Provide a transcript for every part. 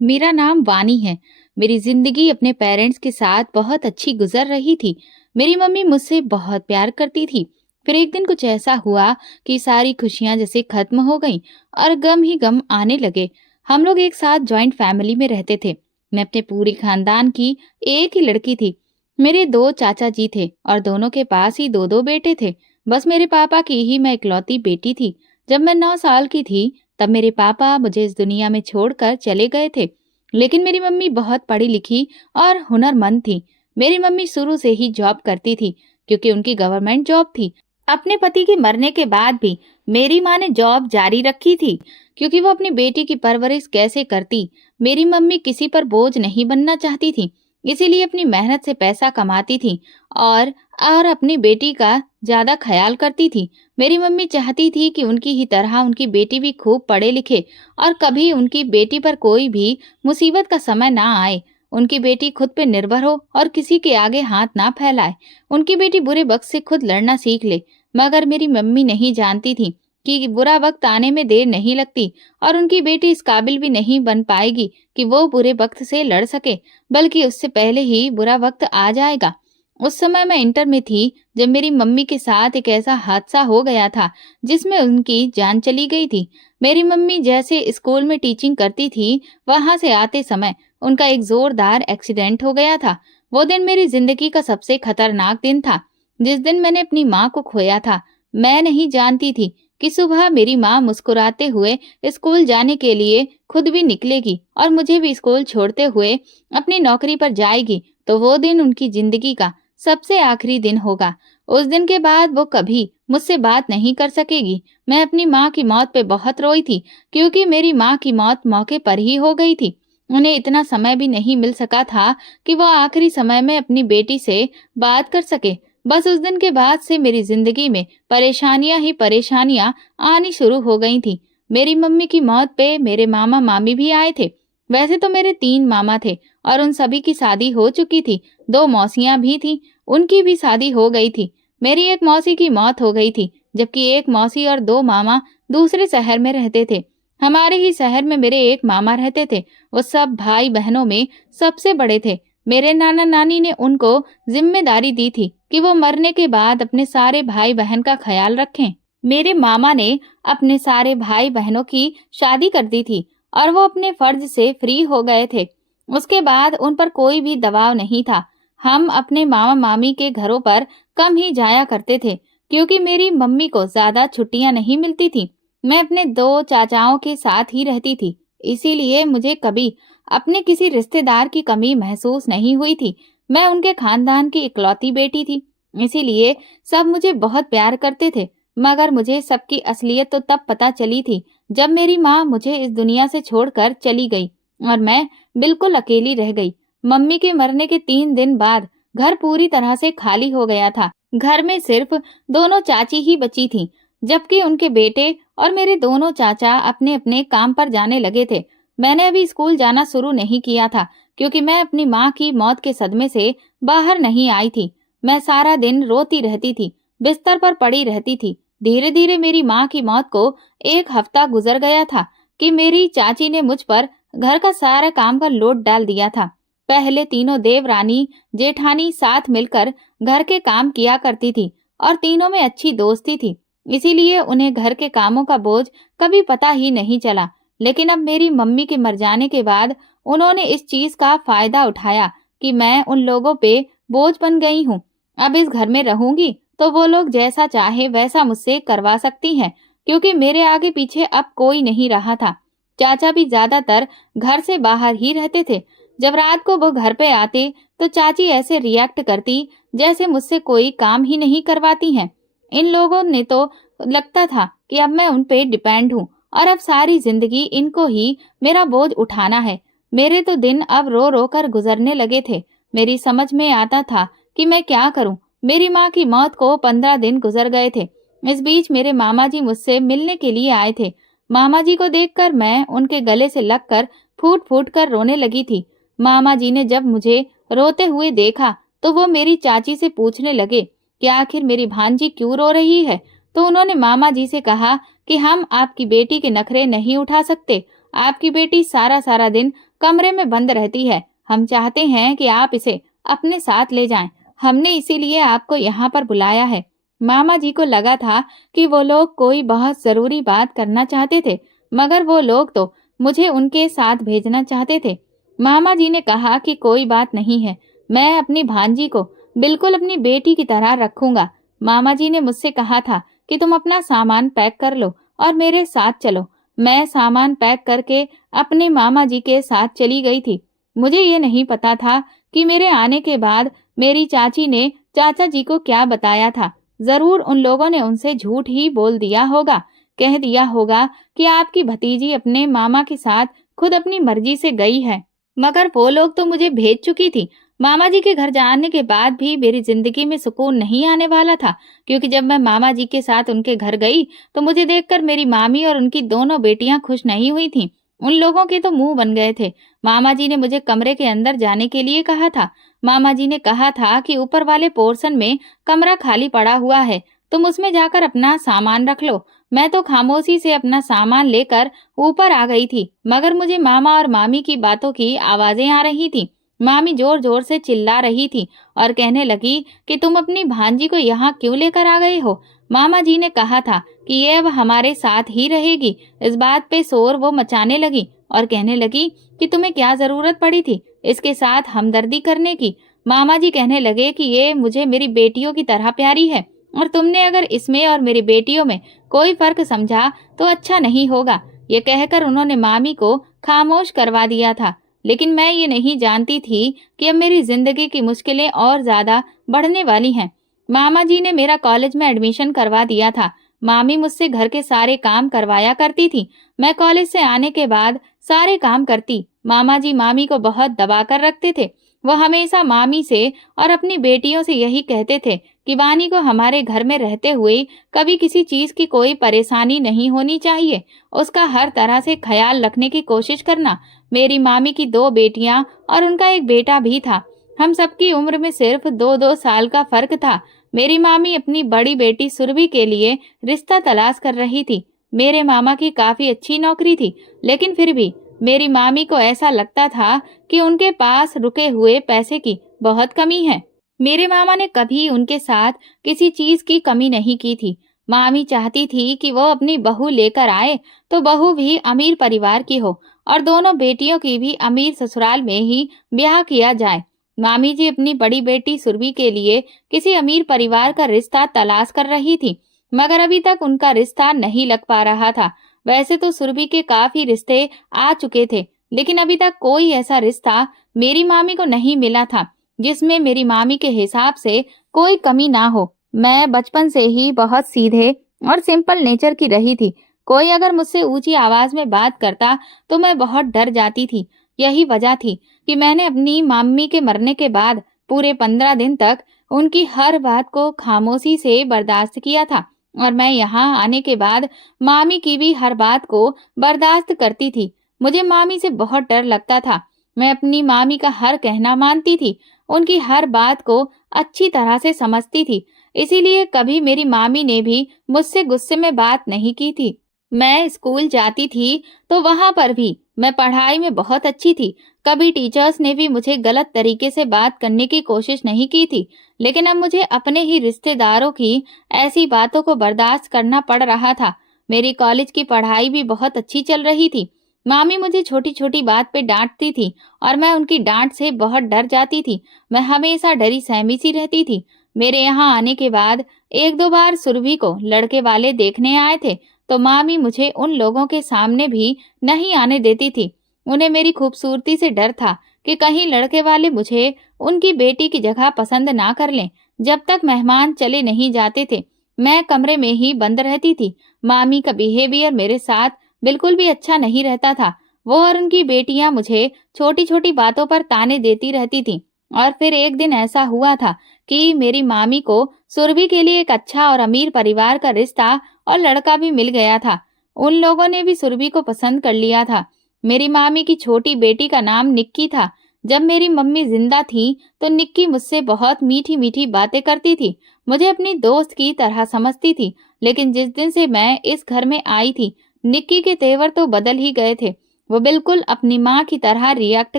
मेरा नाम वानी है। मेरी ज़िंदगी अपने पेरेंट्स के साथ बहुत अच्छी गुज़र रही थी। मेरी मम्मी मुझसे बहुत प्यार करती थी। फिर एक दिन कुछ ऐसा हुआ कि सारी खुशियाँ जैसे ख़त्म हो गईं और गम ही गम आने लगे। हम लोग एक साथ जॉइंट फैमिली में रहते थे। मैं अपने पूरे ख़ानदान की एक ही लड़की थी। मेरे 2 चाचा जी थे और दोनों के पास ही 2-2 बेटे थे। बस मेरे पापा की ही मैं इकलौती बेटी थी। जब मैं 9 साल की थी, तब मेरे पापा मुझे इस दुनिया में छोड़कर चले गए थे। लेकिन मेरी मम्मी बहुत पढ़ी लिखी और हुनरमंद थी। मेरी मम्मी शुरू से ही जॉब करती थी क्योंकि उनकी गवर्नमेंट जॉब थी। अपने पति के मरने के बाद भी मेरी माँ ने जॉब जारी रखी थी क्योंकि वो अपनी बेटी की परवरिश कैसे करती। मेरी मम्मी किसी पर बोझ नहीं बनना चाहती थी, इसीलिए अपनी मेहनत से पैसा कमाती थी और अपनी बेटी का ज्यादा ख्याल करती थी। मेरी मम्मी चाहती थी कि उनकी ही तरह उनकी बेटी भी खूब पढ़े लिखे और कभी उनकी बेटी पर कोई भी मुसीबत का समय ना आए। उनकी बेटी खुद पे निर्भर हो और किसी के आगे हाथ ना फैलाए। उनकी बेटी बुरे वक्त से खुद लड़ना सीख ले। मगर मेरी मम्मी नहीं जानती थी कि बुरा वक्त आने में देर नहीं लगती और उनकी बेटी इस काबिल भी नहीं बन पाएगी कि वो बुरे वक्त से लड़ सके, बल्कि उससे पहले ही बुरा वक्त आ जाएगा। उस समय मैं इंटर में थी जब मेरी मम्मी के साथ एक ऐसा हादसा हो गया था जिसमें उनकी जान चली गई थी। मेरी मम्मी जैसे स्कूल में टीचिंग करती थी, वहां से आते समय उनका एक जोरदार एक्सीडेंट हो गया था। वो दिन मेरी जिंदगी का सबसे खतरनाक दिन था। जिस दिन मैंने अपनी माँ को खोया था, मैं नहीं जानती थी कि सुबह मेरी माँ मुस्कुराते हुए स्कूल जाने के लिए खुद भी निकलेगी और मुझे भी स्कूल छोड़ते हुए अपनी नौकरी पर जाएगी। तो वो दिन उनकी जिंदगी का सबसे आखिरी दिन होगा। उस दिन के बाद वो कभी मुझसे बात नहीं कर सकेगी। मैं अपनी माँ की मौत पे बहुत रोई थी क्योंकि मेरी माँ की मौत मौके पर ही हो गई थी। उन्हें इतना समय भी नहीं मिल सका था कि वो आखिरी समय में अपनी बेटी से बात कर सके। बस उस दिन के बाद से मेरी जिंदगी में परेशानियां ही परेशानियां आनी शुरू हो गई थी। मेरी मम्मी की मौत पे मेरे मामा मामी भी आए थे। वैसे तो मेरे 3 मामा थे और उन सभी की शादी हो चुकी थी। 2 मौसियां भी थी, उनकी भी शादी हो गई थी। मेरी एक मौसी की मौत हो गई थी, जबकि एक मौसी और 2 मामा दूसरे शहर में रहते थे। हमारे ही शहर में मेरे एक मामा रहते थे। वो सब भाई बहनों में सबसे बड़े थे। मेरे नाना नानी ने उनको जिम्मेदारी दी थी कि वो मरने के बाद अपने सारे भाई बहन का ख्याल रखें। मेरे मामा ने अपने सारे भाई बहनों की शादी कर दी थी और वो अपने फर्ज से फ्री हो गए थे। उसके बाद उन पर कोई भी दबाव नहीं था। हम अपने मामा मामी के घरों पर कम ही जाया करते थे क्योंकि मेरी मम्मी को ज्यादा छुट्टियां नहीं मिलती थी। मैं अपने 2 चाचाओं के साथ ही रहती थी, इसीलिए मुझे कभी अपने किसी रिश्तेदार की कमी महसूस नहीं हुई थी। मैं उनके खानदान की इकलौती बेटी थी, इसीलिए सब मुझे बहुत प्यार करते थे। मगर मुझे सबकी असलियत तो तब पता चली थी जब मेरी माँ मुझे इस दुनिया से छोड़कर चली गई और मैं बिल्कुल अकेली रह गई। मम्मी के मरने के 3 दिन बाद घर पूरी तरह से खाली हो गया था। घर में सिर्फ दोनों चाची ही बची थीं, जबकि उनके बेटे और मेरे दोनों चाचा अपने अपने काम पर जाने लगे थे। मैंने अभी स्कूल जाना शुरू नहीं किया था क्योंकि मैं अपनी माँ की मौत के सदमे से बाहर नहीं आई थी। मैं सारा दिन रोती रहती थी, बिस्तर पर पड़ी रहती थी। धीरे धीरे मेरी माँ की मौत को 1 हफ्ता गुजर गया था कि मेरी चाची ने मुझ पर घर का सारा काम का लोड डाल दिया था। पहले तीनों देवरानी जेठानी साथ मिलकर घर के काम किया करती थी और तीनों में अच्छी दोस्ती थी, इसीलिए उन्हें घर के कामों का बोझ कभी पता ही नहीं चला। लेकिन अब मेरी मम्मी के मर जाने के बाद उन्होंने इस चीज का फायदा उठाया कि मैं उन लोगों पे बोझ बन गई हूँ। अब इस घर में रहूंगी तो वो लोग जैसा चाहे वैसा मुझसे करवा सकती हैं क्योंकि मेरे आगे पीछे अब कोई नहीं रहा था। चाचा भी ज्यादातर घर से बाहर ही रहते थे। जब रात को वो घर पे आते तो चाची ऐसे रिएक्ट करती जैसे मुझसे कोई काम ही नहीं करवाती हैं। इन लोगों ने तो लगता था कि अब मैं उन पे डिपेंड हूँ और अब सारी जिंदगी इनको ही मेरा बोझ उठाना है। मेरे तो दिन अब रो रो कर गुजरने लगे थे। मेरी समझ में आता था कि मैं क्या करूं। मेरी माँ की मौत को 15 दिन गुजर गए थे। इस बीच मेरे मामा जी मुझसे मिलने के लिए आए थे। मामा जी को देखकर मैं उनके गले से लगकर फूट फूट कर रोने लगी थी। मामा जी ने जब मुझे रोते हुए देखा तो वो मेरी चाची से पूछने लगे कि आखिर मेरी भांजी क्यों रो रही है। तो उन्होंने मामा जी से कहा कि हम आपकी बेटी के नखरे नहीं उठा सकते। आपकी बेटी सारा सारा दिन कमरे में बंद रहती है। हम चाहते हैं कि आप इसे अपने साथ ले जाएं। हमने इसीलिए आपको यहाँ पर बुलाया है। मामा जी को लगा था कि वो लोग कोई बहुत जरूरी बात करना चाहते थे, मगर वो लोग तो मुझे उनके साथ भेजना चाहते थे। मामा जी ने कहा कि कोई बात नहीं है, मैं अपनी भांजी को बिल्कुल अपनी बेटी की तरह रखूंगा। मामा जी ने मुझसे कहा था कि तुम अपना सामान पैक कर लो और मेरे साथ चलो। मैं सामान पैक करके अपने मामा जी के साथ चली गई थी। मुझे ये नहीं पता था कि मेरे आने के बाद मेरी चाची ने चाचा जी को क्या बताया था। जरूर उन लोगों ने उनसे झूठ ही बोल दिया होगा, कह दिया होगा कि आपकी भतीजी अपने मामा के साथ खुद अपनी मर्जी से गई है। मगर वो लोग तो मुझे भेज चुकी थी। मामा जी के घर जाने के बाद भी मेरी जिंदगी में सुकून नहीं आने वाला था, क्योंकि जब मैं मामा जी के साथ उनके घर गई तो मुझे देखकर मेरी मामी और उनकी दोनों बेटियां खुश नहीं हुई थीं। उन लोगों के तो मुंह बन गए थे। मामा जी ने मुझे कमरे के अंदर जाने के लिए कहा था। मामा जी ने कहा था कि ऊपर वाले पोर्शन में कमरा खाली पड़ा हुआ है, तुम उसमें जाकर अपना सामान रख लो। मैं तो खामोशी से अपना सामान लेकर ऊपर आ गई थी, मगर मुझे मामा और मामी की बातों की आवाजें आ रही थी। मामी जोर जोर से चिल्ला रही थी और कहने लगी कि तुम अपनी भांजी को यहाँ क्यों लेकर आ गए हो। मामा जी ने कहा था कि ये अब हमारे साथ ही रहेगी। इस बात पे शोर वो मचाने लगी और कहने लगी कि तुम्हें क्या जरूरत पड़ी थी इसके साथ हमदर्दी करने की। मामा जी कहने लगे कि ये मुझे मेरी बेटियों की तरह प्यारी है और तुमने अगर इसमें और मेरी बेटियों में कोई फर्क समझा तो अच्छा नहीं होगा। ये कहकर उन्होंने मामी को खामोश करवा दिया था। लेकिन मैं ये नहीं जानती थी कि अब मेरी जिंदगी की मुश्किलें और ज्यादा बढ़ने वाली हैं। मामा जी ने मेरा कॉलेज में एडमिशन करवा दिया था। मामी मुझसे घर के सारे काम करवाया करती थी। मैं कॉलेज से आने के बाद सारे काम करती। मामा जी मामी को बहुत दबा कर रखते थे। वो हमेशा मामी से और अपनी बेटियों से यही कहते थे कि वानी को हमारे घर में रहते हुए कभी किसी चीज की कोई परेशानी नहीं होनी चाहिए। उसका हर तरह से ख्याल रखने की कोशिश करना। मेरी मामी की 2 बेटियां और उनका एक बेटा भी था। हम सबकी उम्र में सिर्फ 2-2 साल का फर्क था। मेरी मामी अपनी बड़ी बेटी सुरभि के लिए रिश्ता तलाश कर रही थी। मेरे मामा की काफी अच्छी नौकरी थी, लेकिन फिर भी मेरी मामी को ऐसा लगता था कि उनके पास रुके हुए पैसे की बहुत कमी है। मेरे मामा ने कभी उनके साथ किसी चीज की कमी नहीं की थी। मामी चाहती थी कि वो अपनी बहू लेकर आए तो बहू भी अमीर परिवार की हो और दोनों बेटियों की भी अमीर ससुराल में ही ब्याह किया जाए। मामी जी अपनी बड़ी बेटी सुरभि के लिए किसी अमीर परिवार का रिश्ता तलाश कर रही थी, मगर अभी तक उनका रिश्ता नहीं लग पा रहा था। वैसे तो सुरभि के काफी रिश्ते आ चुके थे, लेकिन अभी तक कोई ऐसा रिश्ता मेरी मामी को नहीं मिला था जिसमें मेरी मामी के हिसाब से कोई कमी ना हो। मैं बचपन से ही बहुत सीधे और सिंपल नेचर की रही थी। कोई अगर मुझसे ऊंची आवाज में बात करता तो मैं बहुत डर जाती थी। यही वजह थी कि मैंने अपनी मामी के मरने के बाद पूरे 15 दिन तक उनकी हर बात को खामोशी से बर्दाश्त किया था और मैं यहाँ आने के बाद मामी की भी हर बात को बर्दाश्त करती थी। मुझे मामी से बहुत डर लगता था। मैं अपनी मामी का हर कहना मानती थी, उनकी हर बात को अच्छी तरह से समझती थी। इसीलिए कभी मेरी मामी ने भी मुझसे गुस्से में बात नहीं की थी। मैं स्कूल जाती थी तो वहां पर भी मैं पढ़ाई में बहुत अच्छी थी। कभी टीचर्स ने भी मुझे गलत तरीके से बात करने की कोशिश नहीं की थी। लेकिन अब मुझे अपने ही रिश्तेदारों की ऐसी बातों को बर्दाश्त करना पड़ रहा था। मेरी कॉलेज की पढ़ाई भी बहुत अच्छी चल रही थी। मामी मुझे छोटी छोटी बात पे डांटती थी और मैं उनकी डांट से बहुत डर जाती थी। मैं हमेशा डरी सहमी सी रहती थी। मेरे यहाँ आने के बाद 1-2 बार सुरभि को लड़के वाले देखने आए थे, तो मामी मुझे उन लोगों के सामने भी नहीं आने देती थी। उन्हें मेरी खूबसूरती से डर था कि कहीं लड़के वाले मुझे उनकी बेटी की जगह पसंद ना कर लें। जब तक मेहमान चले नहीं जाते थे, मैं कमरे में ही बंद रहती थी। मामी का बिहेवियर मेरे साथ बिल्कुल भी अच्छा नहीं रहता था। वो और उनकी बेटियां मुझे छोटी छोटी बातों पर ताने देती रहती थी। और फिर एक दिन ऐसा हुआ था कि मेरी मामी को सुरभि के लिए एक अच्छा और अमीर परिवार का रिश्ता और लड़का भी मिल गया था। उन लोगों ने भी सुरभि को पसंद कर लिया था। मेरी मामी की छोटी बेटी का नाम निक्की था। जब मेरी मम्मी जिंदा थी तो निक्की मुझसे बहुत मीठी मीठी बातें करती थी, मुझे अपनी दोस्त की तरह समझती थी। लेकिन जिस दिन से मैं इस घर में आई थी, निक्की के तेवर तो बदल ही गए थे। वो बिल्कुल अपनी माँ की तरह रिएक्ट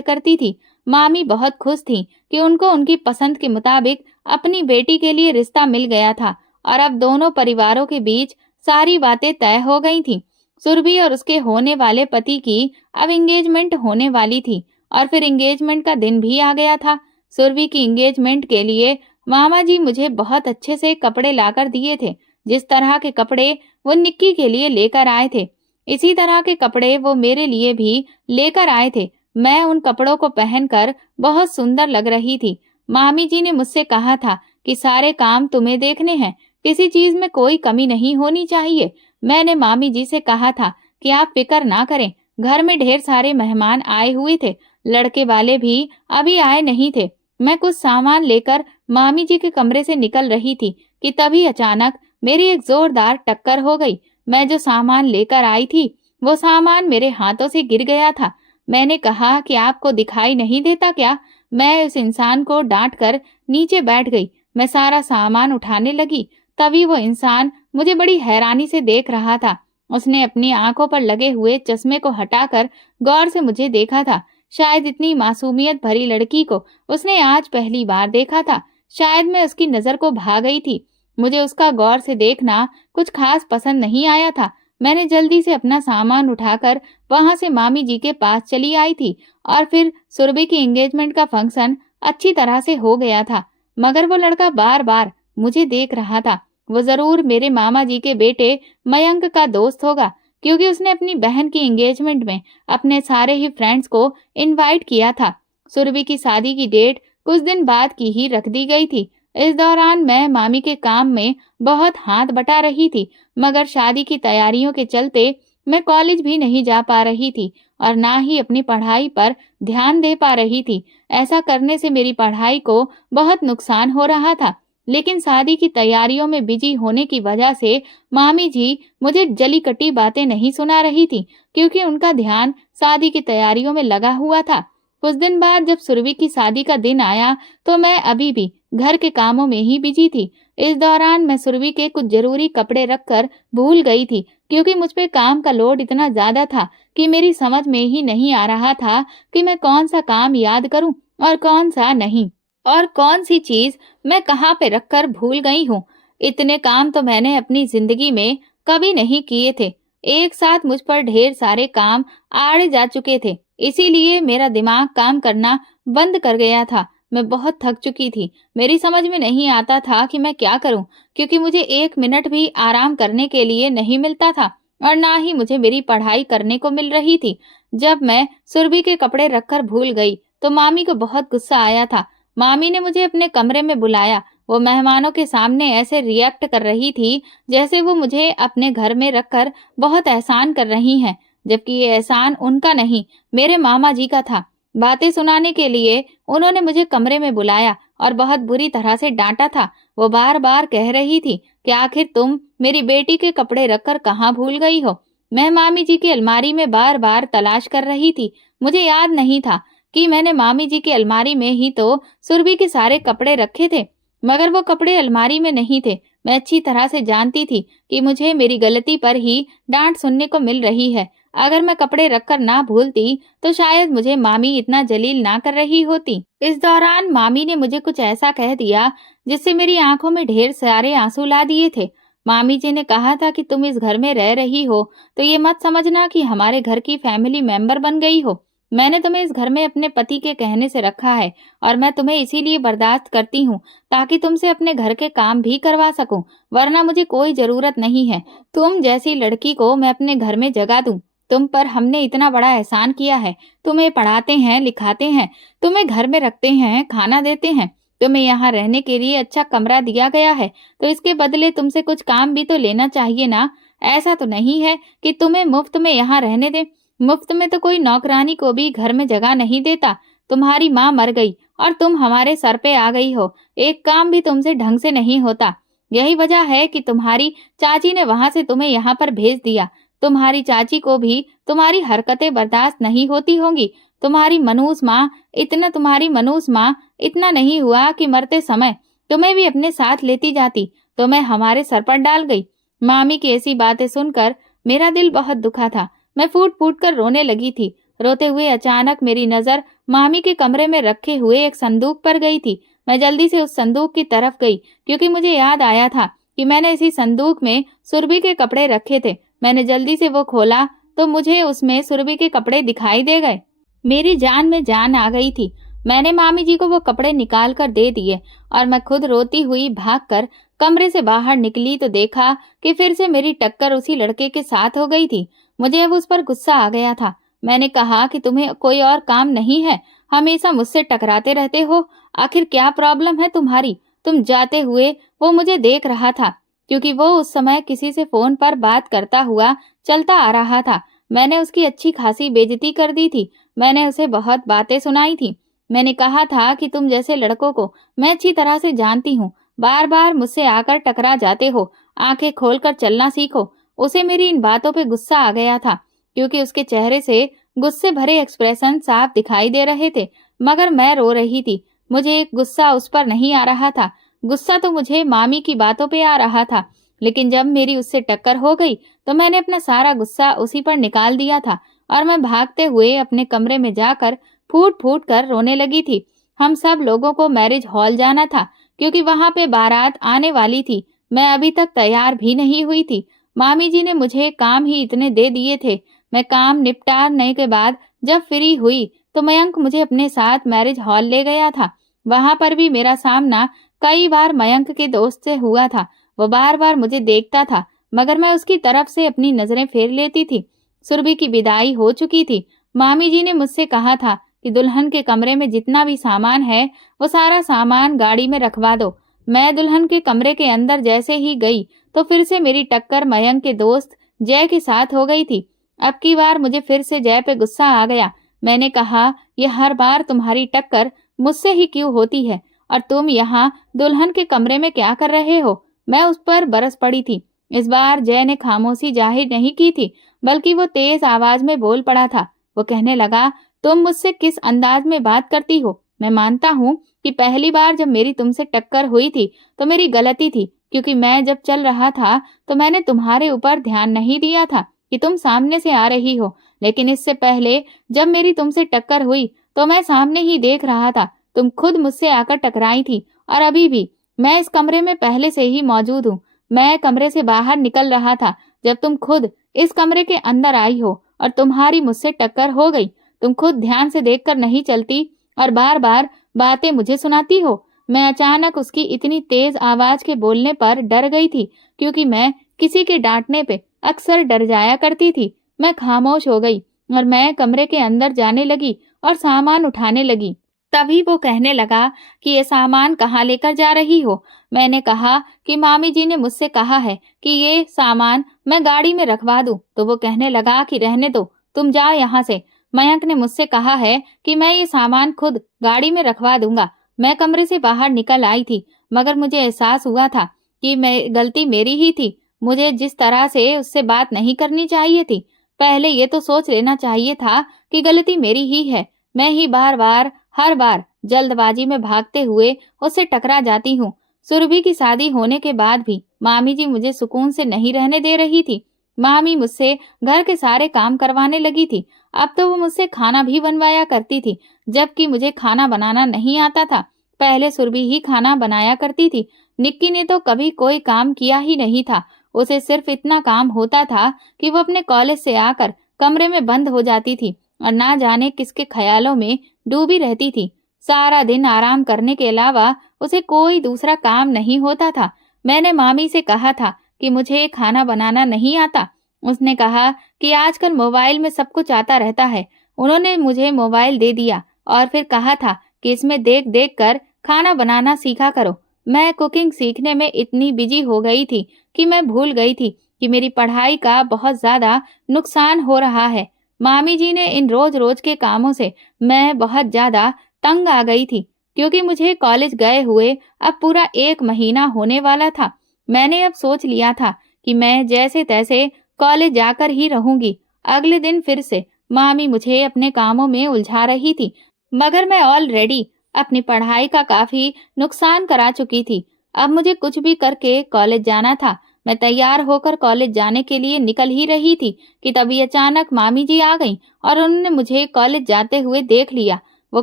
करती थी। मामी बहुत खुश थी कि उनको उनकी पसंद के मुताबिक अपनी बेटी के लिए रिश्ता मिल गया था और अब दोनों परिवारों के बीच सारी बातें तय हो गई थी। सुरभि और उसके होने वाले पति की अब एंगेजमेंट होने वाली थी और फिर एंगेजमेंट का दिन भी आ गया था। सुरभि की एंगेजमेंट के लिए मामा जी मुझे बहुत अच्छे से कपड़े लाकर दिए थे। जिस तरह के कपड़े वो निक्की के लिए लेकर आए थे, इसी तरह के कपड़े वो मेरे लिए भी लेकर आए थे। मैं उन कपड़ों को पहनकर बहुत सुंदर लग रही थी। मामी जी ने मुझसे कहा था कि सारे काम तुम्हें देखने हैं, किसी चीज में कोई कमी नहीं होनी चाहिए। मैंने मामी जी से कहा था कि आप फिक्र ना करें, घर में ढेर सारे मेहमान आए हुए थे, लड़के वाले भी अभी आए नहीं थे। मैं कुछ सामान लेकर मामी जी के कमरे से निकल रही थी कि तभी अचानक मेरी एक जोरदार टक्कर हो गई। मैं जो सामान लेकर आई थी वो सामान मेरे हाथों से गिर गया था। मैंने कहा कि आपको दिखाई नहीं देता क्या? मैं उस इंसान को डांट कर नीचे बैठ गई। मैं सारा सामान उठाने लगी, तभी वो इंसान मुझे बड़ी हैरानी से देख रहा था। उसने अपनी आंखों पर लगे हुए चश्मे को हटाकर गौर से मुझे देखा था। शायद इतनी मासूमियत भरी लड़की को उसने आज पहली बार देखा था। शायद मैं उसकी नजर को भा गई थी। मुझे उसका गौर से देखना कुछ खास पसंद नहीं आया था। मैंने जल्दी से अपना सामान उठाकर वहां से मामी जी के पास चली आई थी और फिर सुरभि की एंगेजमेंट का फंक्शन अच्छी तरह से हो गया था। मगर वो लड़का बार बार मुझे देख रहा था। वो जरूर मेरे मामा जी के बेटे मयंक का दोस्त होगा, क्योंकि उसने अपनी बहन की एंगेजमेंट में अपने सारे ही फ्रेंड्स को इनवाइट किया था। सुरभि की शादी की डेट कुछ दिन बाद की ही रख दी गई थी। इस दौरान मैं मामी के काम में बहुत हाथ बटा रही थी, मगर शादी की तैयारियों के चलते मैं कॉलेज भी नहीं जा पा रही थी और ना ही अपनी पढ़ाई पर ध्यान दे पा रही थी। ऐसा करने से मेरी पढ़ाई को बहुत नुकसान हो रहा था। लेकिन शादी की तैयारियों में बिजी होने की वजह से मामी जी मुझे जली कटी बातें नहीं सुना रही थी, क्योंकि उनका ध्यान शादी की तैयारियों में लगा हुआ था। कुछ दिन बाद जब सुरभि की शादी का दिन आया तो मैं अभी भी घर के कामों में ही बिजी थी। इस दौरान मैं सुरभि के कुछ जरूरी कपड़े रखकर भूल गई थी, क्योंकि मुझ पे काम का लोड इतना ज्यादा था कि मेरी समझ में ही नहीं आ रहा था कि मैं कौन सा काम याद करूं और कौन सा नहीं, और कौन सी चीज मैं कहाँ पे रखकर भूल गई हूँ। इतने काम तो मैंने अपनी जिंदगी में कभी नहीं किए थे। एक साथ मुझ पर ढेर सारे काम आड़े जा चुके थे, इसीलिए मेरा दिमाग काम करना बंद कर गया था। मैं बहुत थक चुकी थी। मेरी समझ में नहीं आता था कि मैं क्या करूं, क्योंकि मुझे एक मिनट भी आराम करने के लिए नहीं मिलता था और ना ही मुझे मेरी पढ़ाई करने को मिल रही थी। जब मैं सुरभि के कपड़े रखकर भूल गई तो मामी को बहुत गुस्सा आया था। मामी ने मुझे अपने कमरे में बुलाया। वो मेहमानों के सामने ऐसे रिएक्ट कर रही थी जैसे वो मुझे अपने घर में रखकर बहुत एहसान कर रही हैं, जबकि ये एहसान उनका नहीं, मेरे मामा जी का था। बातें सुनाने के लिए उन्होंने मुझे कमरे में बुलाया और बहुत बुरी तरह से डांटा था। वो बार बार कह रही थी कि आखिर तुम मेरी बेटी के कपड़े रखकर कहाँ भूल गई हो। मैं मामी जी की अलमारी में बार बार तलाश कर रही थी। मुझे याद नहीं था कि मैंने मामी जी की अलमारी में ही तो सुरभि के सारे कपड़े रखे थे, मगर वो कपड़े अलमारी में नहीं थे। मैं अच्छी तरह से जानती थी कि मुझे मेरी गलती पर ही डांट सुनने को मिल रही है। अगर मैं कपड़े रखकर ना भूलती तो शायद मुझे मामी इतना जलील ना कर रही होती। इस दौरान मामी ने मुझे कुछ ऐसा कह दिया जिससे मेरी आंखों में ढेर सारे आंसू ला दिए थे। मामी जी ने कहा था कि तुम इस घर में रह रही हो तो ये मत समझना कि हमारे घर की फैमिली मेंबर बन गई हो। मैंने तुम्हें इस घर में अपने पति के कहने से रखा है और मैं तुम्हें इसीलिए बर्दाश्त करती हूँ ताकि तुमसे अपने घर के काम भी करवा सकूं, वरना मुझे कोई जरूरत नहीं है तुम जैसी लड़की को मैं अपने घर में जगह दूं। तुम पर हमने इतना बड़ा एहसान किया है, तुम्हें पढ़ाते हैं, लिखाते हैं, तुम्हें घर में रखते हैं, खाना देते हैं, तुम्हें यहाँ रहने के लिए अच्छा कमरा दिया गया है, तो इसके बदले तुमसे कुछ काम भी तो लेना चाहिए ना। ऐसा तो नहीं है कि तुम्हें मुफ्त में यहाँ रहने दें। मुफ्त में तो कोई नौकरानी को भी घर में जगह नहीं देता। तुम्हारी माँ मर गई और तुम हमारे सर पे आ गई हो। एक काम भी तुमसे ढंग से नहीं होता। यही वजह है कि तुम्हारी चाची ने वहां से तुम्हें यहाँ पर भेज दिया। तुम्हारी चाची को भी तुम्हारी हरकतें बर्दाश्त नहीं होती होंगी। तुम्हारी मनूस माँ इतना नहीं हुआ कि मरते समय तुम्हें भी अपने साथ लेती जाती, तो मैं हमारे सर पर डाल गई। मामी की ऐसी बातें सुनकर मेरा दिल बहुत दुखा था। मैं फूट फूट कर रोने लगी थी। रोते हुए अचानक मेरी नज़र मामी के कमरे में रखे हुए एक संदूक पर गई थी। मैं जल्दी से उस संदूक की तरफ गई क्योंकि मुझे याद आया था कि मैंने इसी संदूक में सुरभि के कपड़े रखे थे। मैंने जल्दी से वो खोला तो मुझे उसमें सुरभि के कपड़े दिखाई दे गए। मेरी जान में जान आ गई थी। मैंने मामी जी को वो कपड़े निकाल कर दे दिए और मैं खुद रोती हुई भागकर कमरे से बाहर निकली तो देखा कि फिर से मेरी टक्कर उसी लड़के के साथ हो गई थी। मुझे अब उस पर गुस्सा आ गया था। मैंने कहा कि तुम्हें कोई और काम नहीं है, हमेशा मुझसे टकराते रहते हो, आखिर क्या प्रॉब्लम है तुम्हारी? तुम जाते हुए वो मुझे देख रहा था क्योंकि वो उस समय किसी से फोन पर बात करता हुआ चलता आ रहा था। मैंने उसकी अच्छी खासी बेइज्जती कर दी थी। मैंने उसे बहुत बातें सुनाई थी। मैंने कहा था कि तुम जैसे लड़कों को मैं अच्छी तरह से जानती हूँ, बार बार मुझसे आकर टकरा जाते हो, आंखें खोलकर चलना सीखो। उसे मेरी इन बातों पे गुस्सा आ गया था क्योंकि उसके चेहरे से गुस्से भरे एक्सप्रेशन साफ दिखाई दे रहे थे, मगर मैं रो रही थी। मुझे गुस्सा उस पर नहीं आ रहा था, गुस्सा तो मुझे मामी की बातों पे आ रहा था। लेकिन जब मेरी उससे टक्कर हो गई तो मैंने अपना सारा गुस्सा उसी पर निकाल दिया था और मैं भागते हुए अपने कमरे में जाकर फूट फूट कर रोने लगी थी। हम सब लोगों को मैरिज हॉल जाना था क्योंकि वहां पे बारात आने वाली थी। मैं अभी तक तैयार भी नहीं हुई थी। मामी जी ने मुझे काम ही इतने दे दिए थे। मैं काम निपटाने के बाद जब फ्री हुई तो मयंक मुझे अपने साथ मैरिज हॉल ले गया था। वहां पर भी मेरा सामना कई बार मयंक के दोस्त से हुआ था। वो बार बार मुझे देखता था मगर मैं उसकी तरफ से अपनी नजरें फेर लेती थी। सुरभि की विदाई हो चुकी थी। मामी जी ने मुझसे कहा था कि दुल्हन के कमरे में जितना भी सामान है वो सारा सामान गाड़ी में रखवा दो। मैं दुल्हन के कमरे के अंदर जैसे ही गई तो फिर से मेरी टक्कर मयंक के दोस्त जय के साथ हो गई थी। अब की बार मुझे फिर से जय पे गुस्सा आ गया। मैंने कहा, ये हर बार तुम्हारी टक्कर मुझसे ही क्यों होती है और तुम यहाँ दुल्हन के कमरे में क्या कर रहे हो? मैं उस पर बरस पड़ी थी। इस बार जय ने खामोशी जाहिर नहीं की थी, बल्कि वो तेज आवाज में बोल पड़ा था। वो कहने लगा, तुम मुझसे किस अंदाज में बात करती हो? मैं मानता हूँ कि पहली बार जब मेरी तुमसे टक्कर हुई थी तो मेरी गलती थी क्योंकि मैं जब चल रहा था तो मैंने तुम्हारे ऊपर ध्यान नहीं दिया था कि तुम सामने से आ रही हो। लेकिन इससे पहले जब मेरी तुमसे टक्कर हुई तो मैं सामने ही देख रहा था। तुम खुद मुझसे आकर टकराई थी और अभी भी मैं इस कमरे में पहले से ही मौजूद हूँ। मैं कमरे से बाहर निकल रहा था जब तुम खुद इस कमरे के अंदर आई हो और तुम्हारी मुझसे टक्कर हो गई। तुम खुद ध्यान से देखकर नहीं चलती और बार बार बातें मुझे सुनाती हो। मैं अचानक उसकी इतनी तेज आवाज के बोलने पर डर गई थी क्योंकि मैं किसी के डांटने पे अक्सर डर जाया करती थी। मैं खामोश हो गई और मैं कमरे के अंदर जाने लगी और सामान उठाने लगी। तभी वो कहने लगा कि ये सामान कहाँ लेकर जा रही हो? मैंने कहा कि मामी जी ने मुझसे कहा है कि ये सामान मैं गाड़ी में रखवा दूं। तो वो कहने लगा कि रहने दो, तुम जाओ यहाँ से। मयंक ने मुझसे कहा है कि मैं ये सामान खुद गाड़ी में रखवा दूंगा। मैं कमरे से बाहर निकल आई थी मगर मुझे एहसास हुआ था कि गलती मेरी ही थी। मुझे जिस तरह से उससे बात नहीं करनी चाहिए थी, पहले ये तो सोच लेना चाहिए था कि गलती मेरी ही है। मैं ही बार बार हर बार जल्दबाजी में भागते हुए उससे टकरा जाती हूँ। सुरभि की शादी होने के बाद भी मामी जी मुझे सुकून से नहीं रहने दे रही थी। मामी मुझसे घर के सारे काम करवाने लगी थी। अब तो वो मुझसे खाना भी बनवाया करती थी, जबकि मुझे खाना बनाना नहीं आता था। पहले सुरभि ही खाना बनाया करती थी। निक्की ने तो कभी कोई काम किया ही नहीं था। उसे सिर्फ इतना काम होता था कि वो अपने कॉलेज से आकर कमरे में बंद हो जाती थी और ना जाने किसके ख्यालों में डूबी रहती थी। सारा दिन आराम करने के अलावा उसे कोई दूसरा काम नहीं होता था। मैंने मामी से कहा था कि मुझे खाना बनाना नहीं आता। उसने कहा कि आजकल मोबाइल में सब कुछ आता रहता है। उन्होंने मुझे मोबाइल दे दिया और फिर कहा था कि इसमें देख देख कर खाना बनाना सीखा करो। मैं कुकिंग सीखने में इतनी बिजी हो गई थी कि मैं भूल गई थी कि मेरी पढ़ाई का बहुत ज्यादा नुकसान हो रहा है। मामी जी ने इन रोज रोज के कामों से मैं बहुत ज्यादा तंग आ गई थी क्योंकि मुझे कॉलेज गए हुए अब पूरा 1 महीना होने वाला था। मैंने अब सोच लिया था कि मैं जैसे तैसे कॉलेज जाकर ही रहूंगी। अगले दिन फिर से मामी मुझे अपने कामों में उलझा रही थी, मगर मैं ऑलरेडी अपनी पढ़ाई का काफी नुकसान करा चुकी थी। अब मुझे कुछ भी करके कॉलेज जाना था। मैं तैयार होकर कॉलेज जाने के लिए निकल ही रही थी कि तभी अचानक मामी जी आ गईं और उन्होंने मुझे कॉलेज जाते हुए देख लिया। वो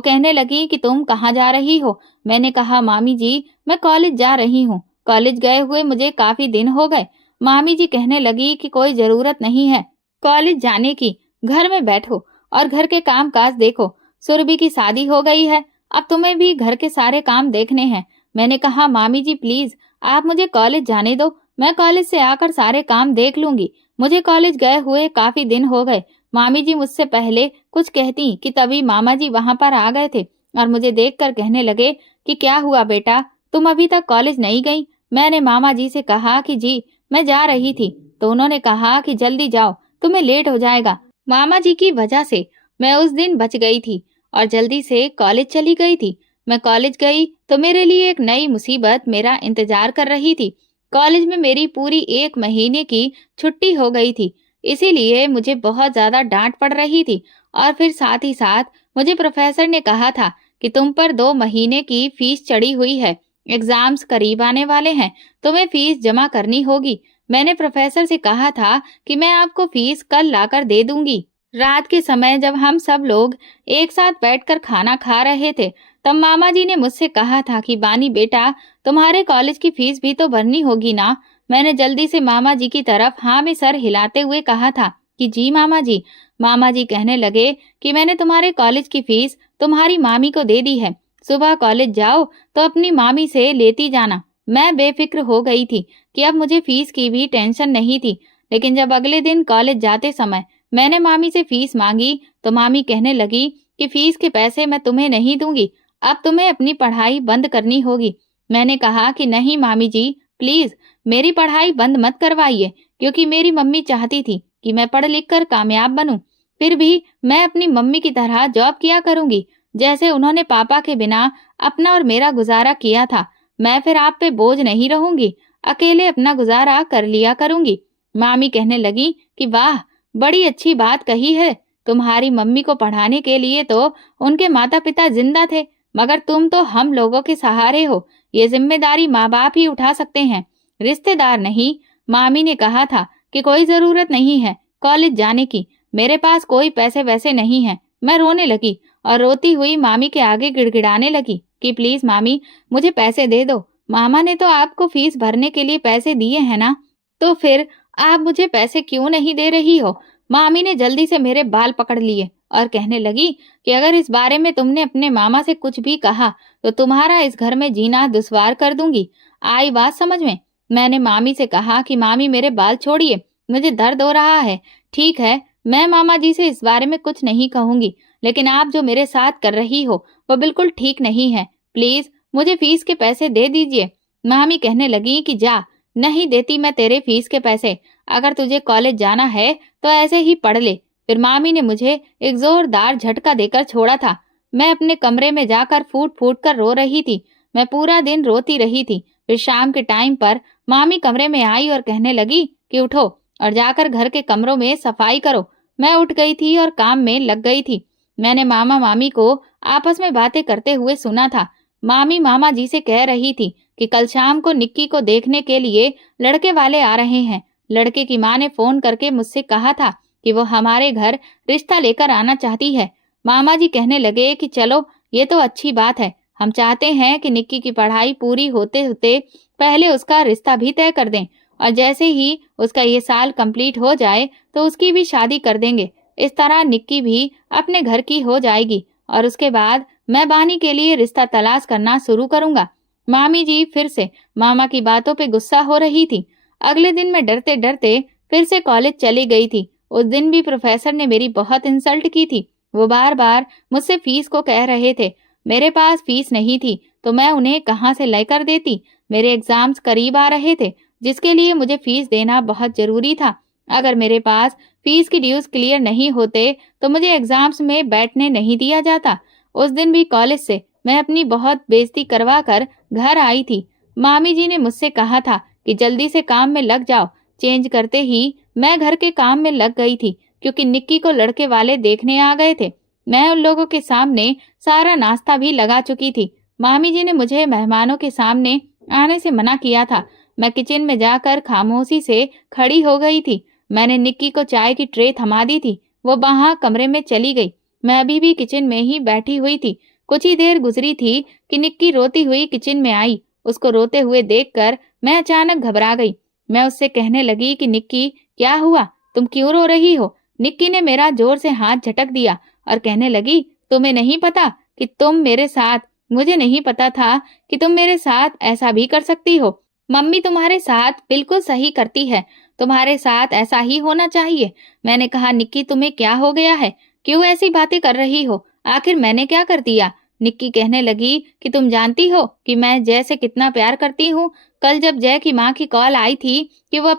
कहने लगी कि तुम कहाँ जा रही हो? मैंने कहा मामी जी, मैं कॉलेज जा रही हूँ। कॉलेज गए हुए मुझे काफी दिन हो गए। मामी जी कहने लगी कि कोई जरूरत नहीं है कॉलेज जाने की, घर में बैठो और घर के काम काज देखो। सुरभि की शादी हो गई है, अब तुम्हें भी घर के सारे काम देखने हैं। मैंने कहा मामी जी प्लीज आप मुझे कॉलेज जाने दो, मैं कॉलेज से आकर सारे काम देख लूंगी। मुझे कॉलेज गए हुए काफी दिन हो गए। मामी जी मुझसे पहले कुछ कहती कि तभी मामा जी वहां पर आ गए थे और मुझे देखकर कहने लगे कि क्या हुआ बेटा, तुम अभी तक कॉलेज नहीं गई? मैंने मामा जी से कहा कि जी मैं जा रही थी, तो उन्होंने कहा कि जल्दी जाओ, तुम्हें लेट हो जाएगा। मामा जी की वजह से मैं उस दिन बच गई थी और जल्दी से कॉलेज चली गई थी। मैं कॉलेज गई तो मेरे लिए एक नई मुसीबत मेरा इंतजार कर रही थी। कॉलेज में मेरी पूरी 1 महीने की छुट्टी हो गई थी, इसीलिए मुझे बहुत ज्यादा डांट पड़ रही थी। और फिर साथ ही साथ मुझे प्रोफेसर ने कहा था कि तुम पर 2 महीने की फीस चढ़ी हुई है, एग्जाम्स करीब आने वाले हैं, तुम्हें फीस जमा करनी होगी। मैंने प्रोफेसर से कहा था कि मैं आपको फीस कल लाकर दे दूंगी। रात के समय जब हम सब लोग एक साथ बैठकर खाना खा रहे थे, तब मामा जी ने मुझसे कहा था कि बानी बेटा, तुम्हारे कॉलेज की फीस भी तो भरनी होगी ना। मैंने जल्दी से मामा जी की तरफ हाँ में सर हिलाते हुए कहा था कि जी मामा जी। मामा जी कहने लगे कि मैंने तुम्हारे कॉलेज की फीस तुम्हारी मामी को दे दी है, सुबह कॉलेज जाओ तो अपनी मामी से लेती जाना। मैं बेफिक्र हो गई थी कि अब मुझे फीस की भी टेंशन नहीं थी। लेकिन जब अगले दिन कॉलेज जाते समय मैंने मामी से फीस मांगी तो मामी कहने लगी कि फीस के पैसे मैं तुम्हें नहीं दूंगी, अब तुम्हें अपनी पढ़ाई बंद करनी होगी। मैंने कहा कि नहीं मामी जी, प्लीज मेरी पढ़ाई बंद मत करवाइए, क्योंकि मेरी मम्मी चाहती थी कि मैं पढ़ लिख कर कामयाब बनूं। फिर भी मैं अपनी मम्मी की तरह जॉब किया करूंगी, जैसे उन्होंने पापा के बिना अपना और मेरा गुजारा किया था। मैं फिर आप पे बोझ नहीं रहूंगी, अकेले अपना गुजारा कर लिया करूंगी। मामी कहने लगी कि वाह, बड़ी अच्छी बात कही है। तुम्हारी मम्मी को पढ़ाने के लिए तो उनके माता पिता जिंदा थे, मगर तुम तो हम लोगों के सहारे हो। ये जिम्मेदारी माँ बाप ही उठा सकते हैं, रिश्तेदार नहीं। मामी ने कहा था कि कोई जरूरत नहीं है कॉलेज जाने की, मेरे पास कोई पैसे वैसे नहीं है। मैं रोने लगी और रोती हुई मामी के आगे गिड़गिड़ाने लगी कि प्लीज मामी मुझे पैसे दे दो। मामा ने तो आपको फीस भरने के लिए पैसे दिए हैं ना, तो फिर आप मुझे पैसे क्यों नहीं दे रही हो? मामी ने जल्दी से मेरे बाल पकड़ लिए और कहने लगी कि अगर इस बारे में तुमने अपने मामा से कुछ भी कहा तो तुम्हारा इस घर में जीना दुश्वार कर दूंगी। आई बात समझ में? मैंने मामी से कहा कि मामी मेरे बाल छोड़िए, मुझे दर्द हो रहा है। ठीक है, मैं मामा जी से इस बारे में कुछ नहीं कहूंगी, लेकिन आप जो मेरे साथ कर रही हो वो बिल्कुल ठीक नहीं है। प्लीज मुझे फीस के पैसे दे दीजिए। मामी कहने लगी कि जा, नहीं देती मैं तेरे फीस के पैसे, अगर तुझे कॉलेज जाना है तो ऐसे ही पढ़ ले। फिर मामी ने मुझे एक जोरदार झटका देकर छोड़ा था। मैं अपने कमरे में जाकर फूट फूट कर रो रही थी। मैं पूरा दिन रोती रही थी। फिर शाम के टाइम पर मामी कमरे में आई और कहने लगी कि उठो और जाकर घर के कमरों में सफाई करो। मैं उठ गई थी और काम में लग गई थी। मैंने मामा मामी को आपस में बातें करते हुए सुना था। मामी मामा जी से कह रही थी कि कल शाम को निक्की को देखने के लिए लड़के वाले आ रहे हैं। लड़के की माँ ने फोन करके मुझसे कहा था कि वो हमारे घर रिश्ता लेकर आना चाहती है। मामा जी कहने लगे कि चलो ये तो अच्छी बात है, हम चाहते हैं कि निक्की की पढ़ाई पूरी होते होते पहले उसका रिश्ता भी तय कर दें, और जैसे ही उसका ये साल कंप्लीट हो जाए तो उसकी भी शादी कर देंगे। इस तरह निक्की भी अपने घर की हो जाएगी और उसके बाद मैं बानी के लिए रिश्ता तलाश करना शुरू करूंगा। मामी जी फिर से मामा की बातों पे गुस्सा हो रही थी। अगले दिन मैं डरते डरते फिर से कॉलेज चली गई थी। उस दिन भी प्रोफेसर ने मेरी बहुत इंसल्ट की थी। वो बार बार मुझसे फीस को कह रहे थे। मेरे पास फीस नहीं थी तो मैं उन्हें कहाँ से लेकर देती। मेरे एग्जाम्स करीब आ रहे थे, जिसके लिए मुझे फीस देना बहुत जरूरी था। अगर मेरे पास फीस की ड्यूज क्लियर नहीं होते तो मुझे एग्जाम्स में बैठने नहीं दिया जाता। उस दिन भी कॉलेज से मैं अपनी बहुत बेइज्जती करवा कर घर आई थी। मामी जी ने मुझसे कहा था कि जल्दी से काम में लग जाओ। चेंज करते ही मैं घर के काम में लग गई थी, क्योंकि निक्की को लड़के वाले देखने आ गए थे। मैं उन लोगों के सामने सारा नाश्ता भी लगा चुकी थी। मामी जी ने मुझे मेहमानों के सामने आने से मना किया था। मैं किचन में जाकर खामोशी से खड़ी हो गई थी। मैंने निक्की को चाय की ट्रे थमा दी थी। वो वहां कमरे में चली गई। मैं अभी भी किचन में ही बैठी हुई थी। कुछ ही देर गुजरी थी कि निक्की रोती हुई किचन में आई। उसको रोते हुए देखकर मैं अचानक घबरा गई। मैं उससे कहने लगी कि निक्की, क्या हुआ? तुम क्यों रो रही हो? निक्की ने मेरा जोर से हाथ झटक दिया और कहने लगी, तुम्हें नहीं पता कि तुम मेरे साथ मुझे नहीं पता था कि तुम मेरे साथ ऐसा भी कर सकती हो। मम्मी तुम्हारे साथ बिल्कुल सही करती है। तुम्हारे साथ ऐसा ही होना चाहिए। मैंने कहा, निक्की तुम्हें क्या हो गया है? क्यों ऐसी बातें कर रही हो? आखिर मैंने क्या कर दिया? निक्की कहने लगी कि तुम जानती हो कि मैं जय से कितना प्यार करती हूँ। कल जब जय की माँ की कॉल आई थी कि वो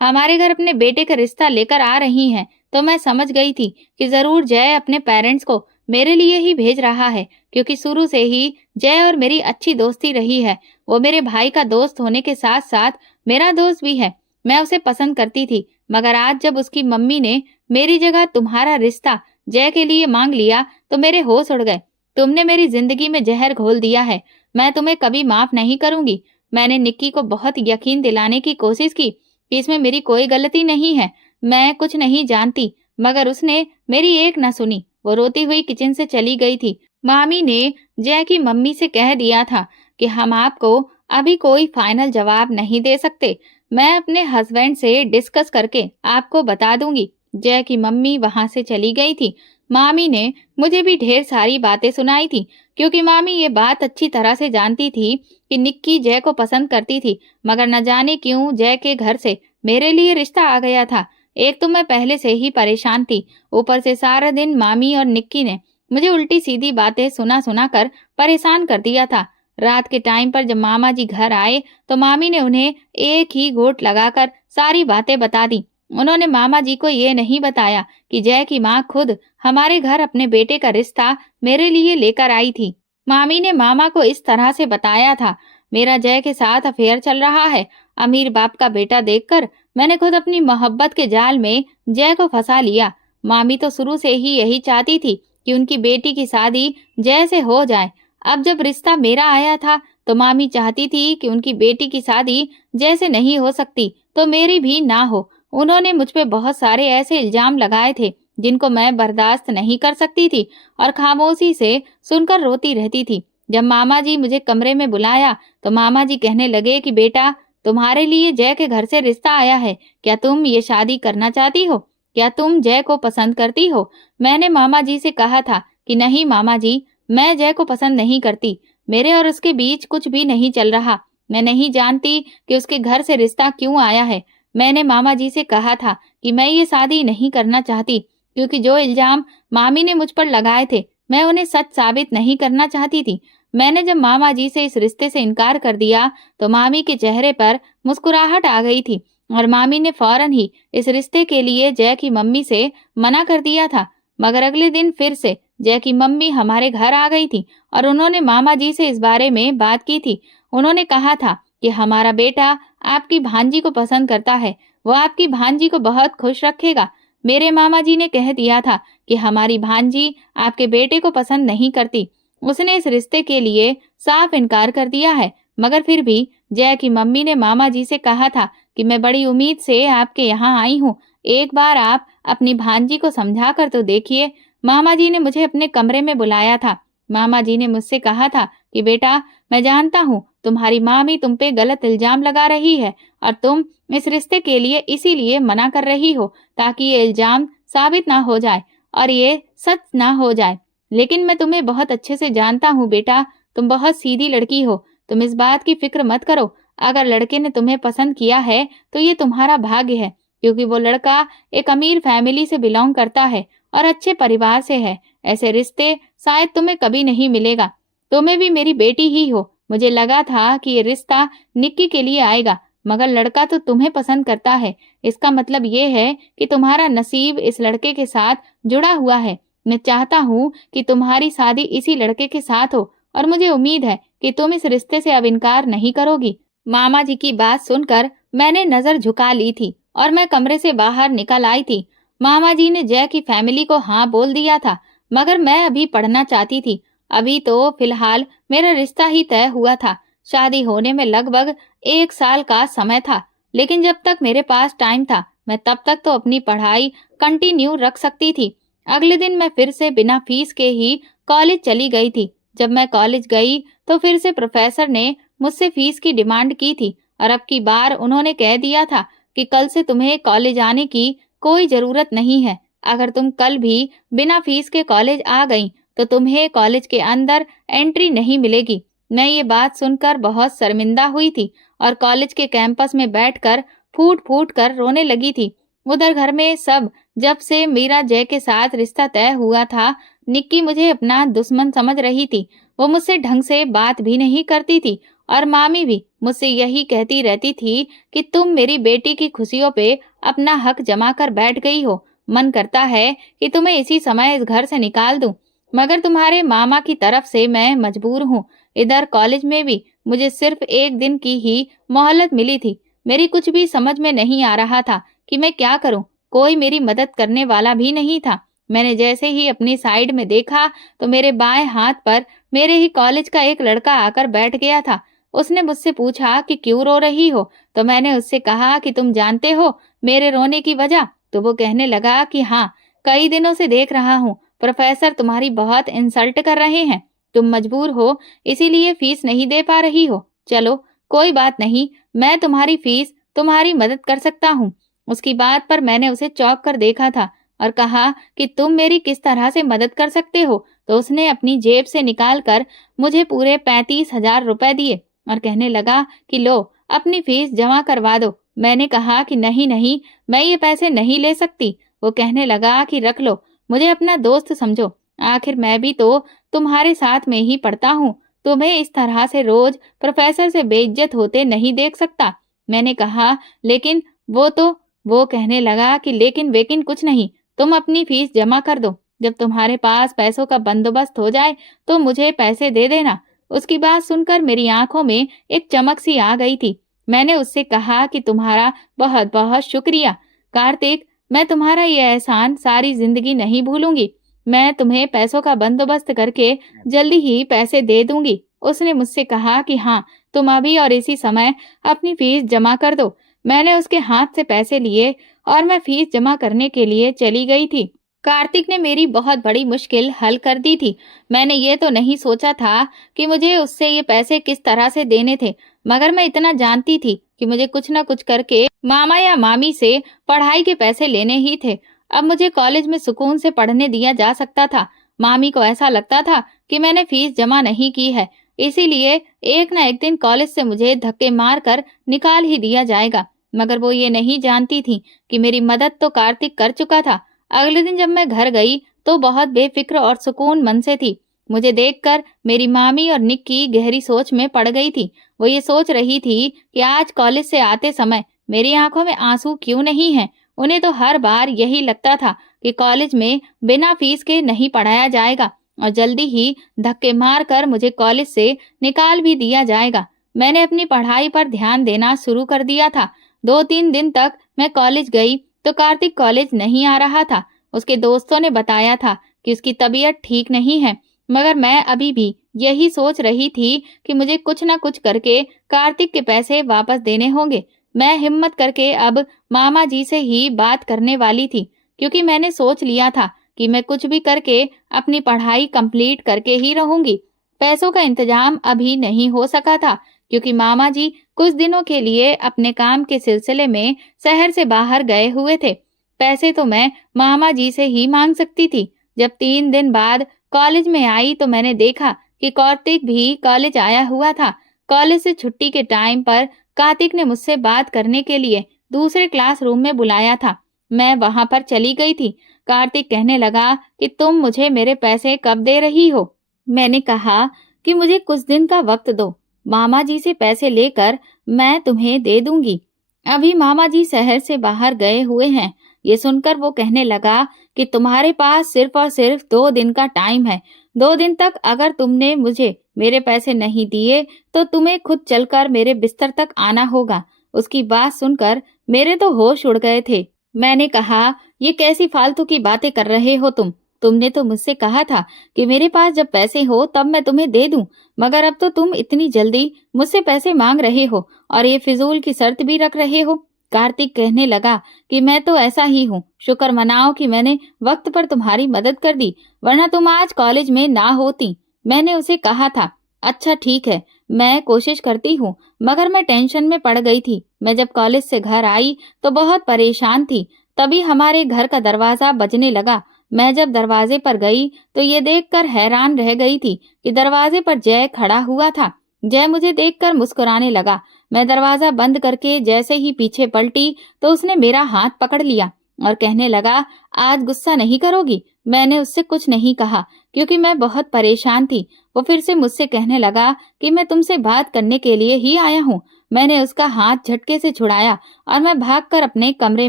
हमारे घर अपने बेटे का रिश्ता लेकर आ रही हैं, तो मैं समझ गई थी कि जरूर जय अपने पेरेंट्स को मेरे लिए ही भेज रहा है, क्योंकि शुरू से ही जय और मेरी अच्छी दोस्ती रही है। वो मेरे भाई का दोस्त होने के साथ साथ मेरा दोस्त भी है। मैं उसे पसंद करती थी, मगर आज जब उसकी मम्मी ने मेरी जगह तुम्हारा रिश्ता जय के लिए मांग लिया तो मेरे होश उड़ गए। तुमने मेरी जिंदगी में जहर घोल दिया है। मैं तुम्हें कभी माफ नहीं करूंगी। मैंने निक्की को बहुत यकीन दिलाने की कोशिश की कि इसमें मेरी कोई गलती नहीं है, मैं कुछ नहीं जानती, मगर उसने मेरी एक न सुनी। वो रोती हुई किचन से चली गई थी। मामी ने जय की मम्मी से कह दिया था कि हम आपको अभी कोई फाइनल जवाब नहीं दे सकते। मैं अपने हस्बैंड से डिस्कस करके आपको बता दूंगी। जय की मम्मी वहां से चली गई थी। मामी ने मुझे भी ढेर सारी बातें सुनाई थी, क्योंकि मामी ये बात अच्छी तरह से जानती थी कि निक्की जय को पसंद करती थी, मगर न जाने क्यों जय के घर से मेरे लिए रिश्ता आ गया था। एक तो मैं पहले से ही परेशान थी, ऊपर से सारा दिन मामी और निक्की ने मुझे उल्टी सीधी बातें सुना सुना कर परेशान कर दिया था। रात के टाइम पर जब मामा जी घर आए तो मामी ने उन्हें एक ही घूंट लगाकर सारी बातें बता दी। उन्होंने मामा जी को ये नहीं बताया कि जय की माँ खुद हमारे घर अपने बेटे का रिश्ता मेरे लिए लेकर आई थी। मामी ने मामा को इस तरह से बताया था, मेरा जय के साथ अफेयर चल रहा है। अमीर बाप का बेटा देखकर मैंने खुद अपनी मोहब्बत के जाल में जय को फंसा लिया। मामी तो शुरू से ही यही चाहती थी कि उनकी बेटी की शादी जय से हो जाए। अब जब रिश्ता मेरा आया था तो मामी चाहती थी कि उनकी बेटी की शादी जय से नहीं हो सकती तो मेरी भी ना हो। उन्होंने मुझ पे बहुत सारे ऐसे इल्जाम लगाए थे जिनको मैं बर्दाश्त नहीं कर सकती थी और खामोशी से सुनकर रोती रहती थी। जब मामा जी मुझे कमरे में बुलाया तो मामा जी कहने लगे कि बेटा, तुम्हारे लिए जय के घर से रिश्ता आया है। क्या तुम ये शादी करना चाहती हो? क्या तुम जय को पसंद करती हो? मैंने मामा जी से कहा था कि नहीं मामा जी, मैं जय को पसंद नहीं करती। मेरे और उसके बीच कुछ भी नहीं चल रहा। मैं नहीं जानती कि उसके घर से रिश्ता क्यों आया है। मैंने मामा जी से कहा था कि मैं ये शादी नहीं करना चाहती, क्योंकि जो इल्जाम मामी ने मुझ पर लगाए थे मैं उन्हें सच साबित नहीं करना चाहती थी। मैंने जब मामा जी से इस रिश्ते से इनकार कर दिया तो मामी के चेहरे पर मुस्कुराहट आ गई थी और मामी ने फौरन ही इस रिश्ते के लिए जय की मम्मी से मना कर दिया था। मगर अगले दिन फिर से जय की मम्मी हमारे घर आ गई थी और उन्होंने मामा जी से इस बारे में बात की थी। उन्होंने कहा था कि हमारा बेटा आपकी भांजी को पसंद करता है, वो आपकी भांजी को बहुत खुश रखेगा। मेरे मामा जी ने कह दिया था कि हमारी भांजी आपके बेटे को पसंद नहीं करती। उसने इस रिश्ते के लिए साफ इनकार कर दिया है। मगर फिर भी जय की मम्मी ने मामा जी से कहा था कि मैं बड़ी उम्मीद से आपके यहाँ आई हूँ, एक बार आप अपनी भांजी को समझा कर तो देखिए। मामा जी ने मुझे अपने कमरे में बुलाया था। मामा जी ने मुझसे कहा था कि बेटा, मैं जानता हूँ तुम्हारी मामी तुम पे गलत इल्जाम लगा रही है और तुम इस रिश्ते के लिए इसीलिए मना कर रही हो ताकि ये इल्जाम साबित ना हो जाए और ये सच ना हो जाए। लेकिन मैं तुम्हें बहुत अच्छे से जानता हूँ बेटा, तुम बहुत सीधी लड़की हो। तुम इस बात की फिक्र मत करो। अगर लड़के ने तुम्हें पसंद किया है तो ये तुम्हारा भाग्य है, क्योंकि वो लड़का एक अमीर फैमिली से बिलोंग करता है और अच्छे परिवार से है। ऐसे रिश्ते शायद तुम्हें कभी नहीं मिलेगा। तुम्हें भी मेरी बेटी ही हो। मुझे लगा था कि ये रिश्ता निक्की के लिए आएगा, मगर लड़का तो तुम्हें पसंद करता है। इसका मतलब ये है कि तुम्हारा नसीब इस लड़के के साथ जुड़ा हुआ है। मैं चाहता हूँ कि तुम्हारी शादी इसी लड़के के साथ हो और मुझे उम्मीद है कि तुम इस रिश्ते से अब इनकार नहीं करोगी। मामा जी की बात सुनकर मैंने नजर झुका ली थी और मैं कमरे से बाहर निकल आई थी। मामा जी ने जय की फैमिली को हाँ बोल दिया था, मगर मैं अभी पढ़ना चाहती थी। अभी तो फिलहाल मेरा रिश्ता ही तय हुआ था। शादी होने में लगभग 1 साल का समय था, लेकिन जब तक मेरे पास टाइम था, मैं तब तक तो अपनी पढ़ाई कंटिन्यू रख सकती थी। अगले दिन मैं फिर से बिना फीस के ही कॉलेज चली गई थी। जब मैं कॉलेज गई तो फिर से प्रोफेसर ने मुझसे फीस की डिमांड की थी और अब की बार उन्होंने कह दिया था कि कल से तुम्हें कॉलेज आने की कोई ज़रूरत नहीं है। अगर तुम कल भी बिना फीस के कॉलेज आ गई तो तुम्हें कॉलेज के अंदर एंट्री नहीं मिलेगी। मैं ये बात सुनकर बहुत शर्मिंदा हुई थी और कॉलेज के कैंपस में बैठकर फूट-फूट कर रोने लगी थी। उधर घर में सब जब से मीरा जय के साथ रिश्ता तय हुआ था, निक्की मुझे अपना दुश्मन समझ रही थी। वो मुझसे ढंग से बात भी नहीं करती थी और मामी भी मुझसे यही कहती रहती थी कि तुम मेरी बेटी की खुशियों पे अपना हक जमा कर बैठ गई हो। मन करता है कि तुम्हें इसी समय इस घर से निकाल दूं, मगर तुम्हारे मामा की तरफ से मैं मजबूर हूँ। इधर कॉलेज में भी मुझे सिर्फ 1 दिन की ही मोहलत मिली थी। मेरी कुछ भी समझ में नहीं आ रहा था कि मैं क्या करूं। कोई मेरी मदद करने वाला भी नहीं था। मैंने जैसे ही अपनी साइड में देखा तो मेरे बाएं हाथ पर मेरे ही कॉलेज का एक लड़का आकर बैठ गया था। उसने मुझसे पूछा कि क्यों रो रही हो, तो मैंने उससे कहा कि तुम जानते हो मेरे रोने की वजह। तो वो कहने लगा कि हाँ, कई दिनों से देख रहा हूँ, प्रोफेसर तुम्हारी बहुत इंसल्ट कर रहे हैं। तुम मजबूर हो, इसीलिए फीस नहीं दे पा रही हो। चलो कोई बात नहीं, मैं तुम्हारी फीस तुम्हारी मदद कर सकता हूँ। उसकी बात पर मैंने उसे चौंक कर देखा था और कहा कि तुम मेरी किस तरह से मदद कर सकते हो। तो उसने अपनी जेब से निकाल कर मुझे पूरे 35,000 रुपए दिए और कहने लगा कि लो अपनी फीस जमा करवा दो। मैंने कहा कि नहीं नहीं, मैं ये पैसे नहीं ले सकती। वो कहने लगा कि रख लो, मुझे अपना दोस्त समझो, आखिर मैं भी तो तुम्हारे साथ में ही पढ़ता हूँ। तुम्हें इस तरह से रोज प्रोफेसर से बेइज्जत होते नहीं देख सकता। मैंने कहा लेकिन वो कहने लगा कि लेकिन वेकिन कुछ नहीं, तुम अपनी फीस जमा कर दो। जब तुम्हारे पास पैसों का बंदोबस्त हो जाए तो मुझे पैसे दे देना। उसकी बात सुनकर मेरी आंखों में एक चमक सी आ गई थी। मैंने उससे कहा कि तुम्हारा बहुत बहुत शुक्रिया कार्तिक, मैं तुम्हारा ये एहसान सारी जिंदगी नहीं भूलूंगी। मैं तुम्हें पैसों का बंदोबस्त करके जल्दी ही पैसे दे दूंगी। उसने मुझसे कहा कि हाँ, तुम अभी और इसी समय अपनी फीस जमा कर दो। मैंने उसके हाथ से पैसे लिए और मैं फीस जमा करने के लिए चली गई थी। कार्तिक ने मेरी बहुत बड़ी मुश्किल हल कर दी थी। मैंने ये तो नहीं सोचा था कि मुझे उससे ये पैसे किस तरह से देने थे, मगर मैं इतना जानती थी कि मुझे कुछ न कुछ करके मामा या मामी से पढ़ाई के पैसे लेने ही थे। अब मुझे कॉलेज में सुकून से पढ़ने दिया जा सकता था। मामी को ऐसा लगता था कि मैंने फीस जमा नहीं की है, इसीलिए एक न एक दिन कॉलेज से मुझे धक्के मार कर निकाल ही दिया जाएगा। मगर वो ये नहीं जानती थी कि मेरी मदद तो कार्तिक कर चुका था। अगले दिन जब मैं घर गई तो बहुत बेफिक्र और सुकून मन से थी। मुझे देखकर मेरी मामी और निक्की गहरी सोच में पड़ गई थी। वो ये सोच रही थी कि आज कॉलेज से आते समय मेरी आंखों में आंसू क्यों नहीं हैं। उन्हें तो हर बार यही लगता था कि कॉलेज में बिना फीस के नहीं पढ़ाया जाएगा और जल्दी ही धक्के मार कर मुझे कॉलेज से निकाल भी दिया जाएगा। मैंने अपनी पढ़ाई पर ध्यान देना शुरू कर दिया था। 2-3 दिन तक मैं कॉलेज गई तो कार्तिक कॉलेज नहीं आ रहा था। उसके दोस्तों ने बताया था कि उसकी तबीयत ठीक नहीं है, मगर मैं अभी भी यही सोच रही थी कि मुझे कुछ न कुछ करके कार्तिक के पैसे वापस देने होंगे। मैं हिम्मत करके अब मामा जी से ही बात करने वाली थी, क्योंकि मैंने सोच लिया था कि मैं कुछ भी करके अपनी पढ़ाई कंप्लीट करके ही रहूंगी। पैसों का इंतजाम अभी नहीं हो सका था, क्योंकि मामा जी कुछ दिनों के लिए अपने काम के सिलसिले में शहर से बाहर गए हुए थे। पैसे तो मैं मामा जी से ही मांग सकती थी। जब 3 दिन बाद कॉलेज में आई तो मैंने देखा कि कार्तिक भी कॉलेज आया हुआ था। कॉलेज से छुट्टी के टाइम पर कार्तिक ने मुझसे बात करने के लिए दूसरे क्लासरूम में बुलाया था। मैं वहां पर चली गई थी। कार्तिक कहने लगा कि तुम मुझे मेरे पैसे कब दे रही हो। मैंने कहा कि मुझे कुछ दिन का वक्त दो, मामा जी से पैसे लेकर मैं तुम्हें दे दूंगी। अभी मामा जी शहर से बाहर गए हुए हैं। ये सुनकर वो कहने लगा कि तुम्हारे पास सिर्फ और सिर्फ 2 दिन का टाइम है। 2 दिन तक अगर तुमने मुझे मेरे पैसे नहीं दिए तो तुम्हें खुद चलकर मेरे बिस्तर तक आना होगा। उसकी बात सुनकर मेरे तो होश उड़ गए थे। मैंने कहा, ये कैसी फालतू की बातें कर रहे हो तुम? तुमने तो मुझसे कहा था कि मेरे पास जब पैसे हो तब मैं तुम्हें दे दूं, मगर अब तो तुम इतनी जल्दी मुझसे पैसे मांग रहे हो और ये फिजूल की शर्त भी रख रहे हो। कार्तिक कहने लगा कि मैं तो ऐसा ही हूँ, शुक्र मनाओ कि मैंने वक्त पर तुम्हारी मदद कर दी, वरना तुम आज कॉलेज में ना होती। मैंने उसे कहा था, अच्छा ठीक है, मैं कोशिश करती हूँ, मगर मैं टेंशन में पड़ गई थी। मैं जब कॉलेज से घर आई तो बहुत परेशान थी। तभी हमारे घर का दरवाजा बजने लगा। मैं जब दरवाजे पर गई तो ये देखकर हैरान रह गई थी कि दरवाजे पर जय खड़ा हुआ था। जय मुझे देखकर मुस्कुराने लगा। मैं दरवाजा बंद करके जैसे ही पीछे पलटी तो उसने मेरा हाथ पकड़ लिया और कहने लगा, आज गुस्सा नहीं करोगी? मैंने उससे कुछ नहीं कहा क्योंकि मैं बहुत परेशान थी। वो फिर से मुझसे कहने लगा कि मैं तुमसे बात करने के लिए ही आया हूँ। मैंने उसका हाथ झटके से छुड़ाया और मैं भागकर अपने कमरे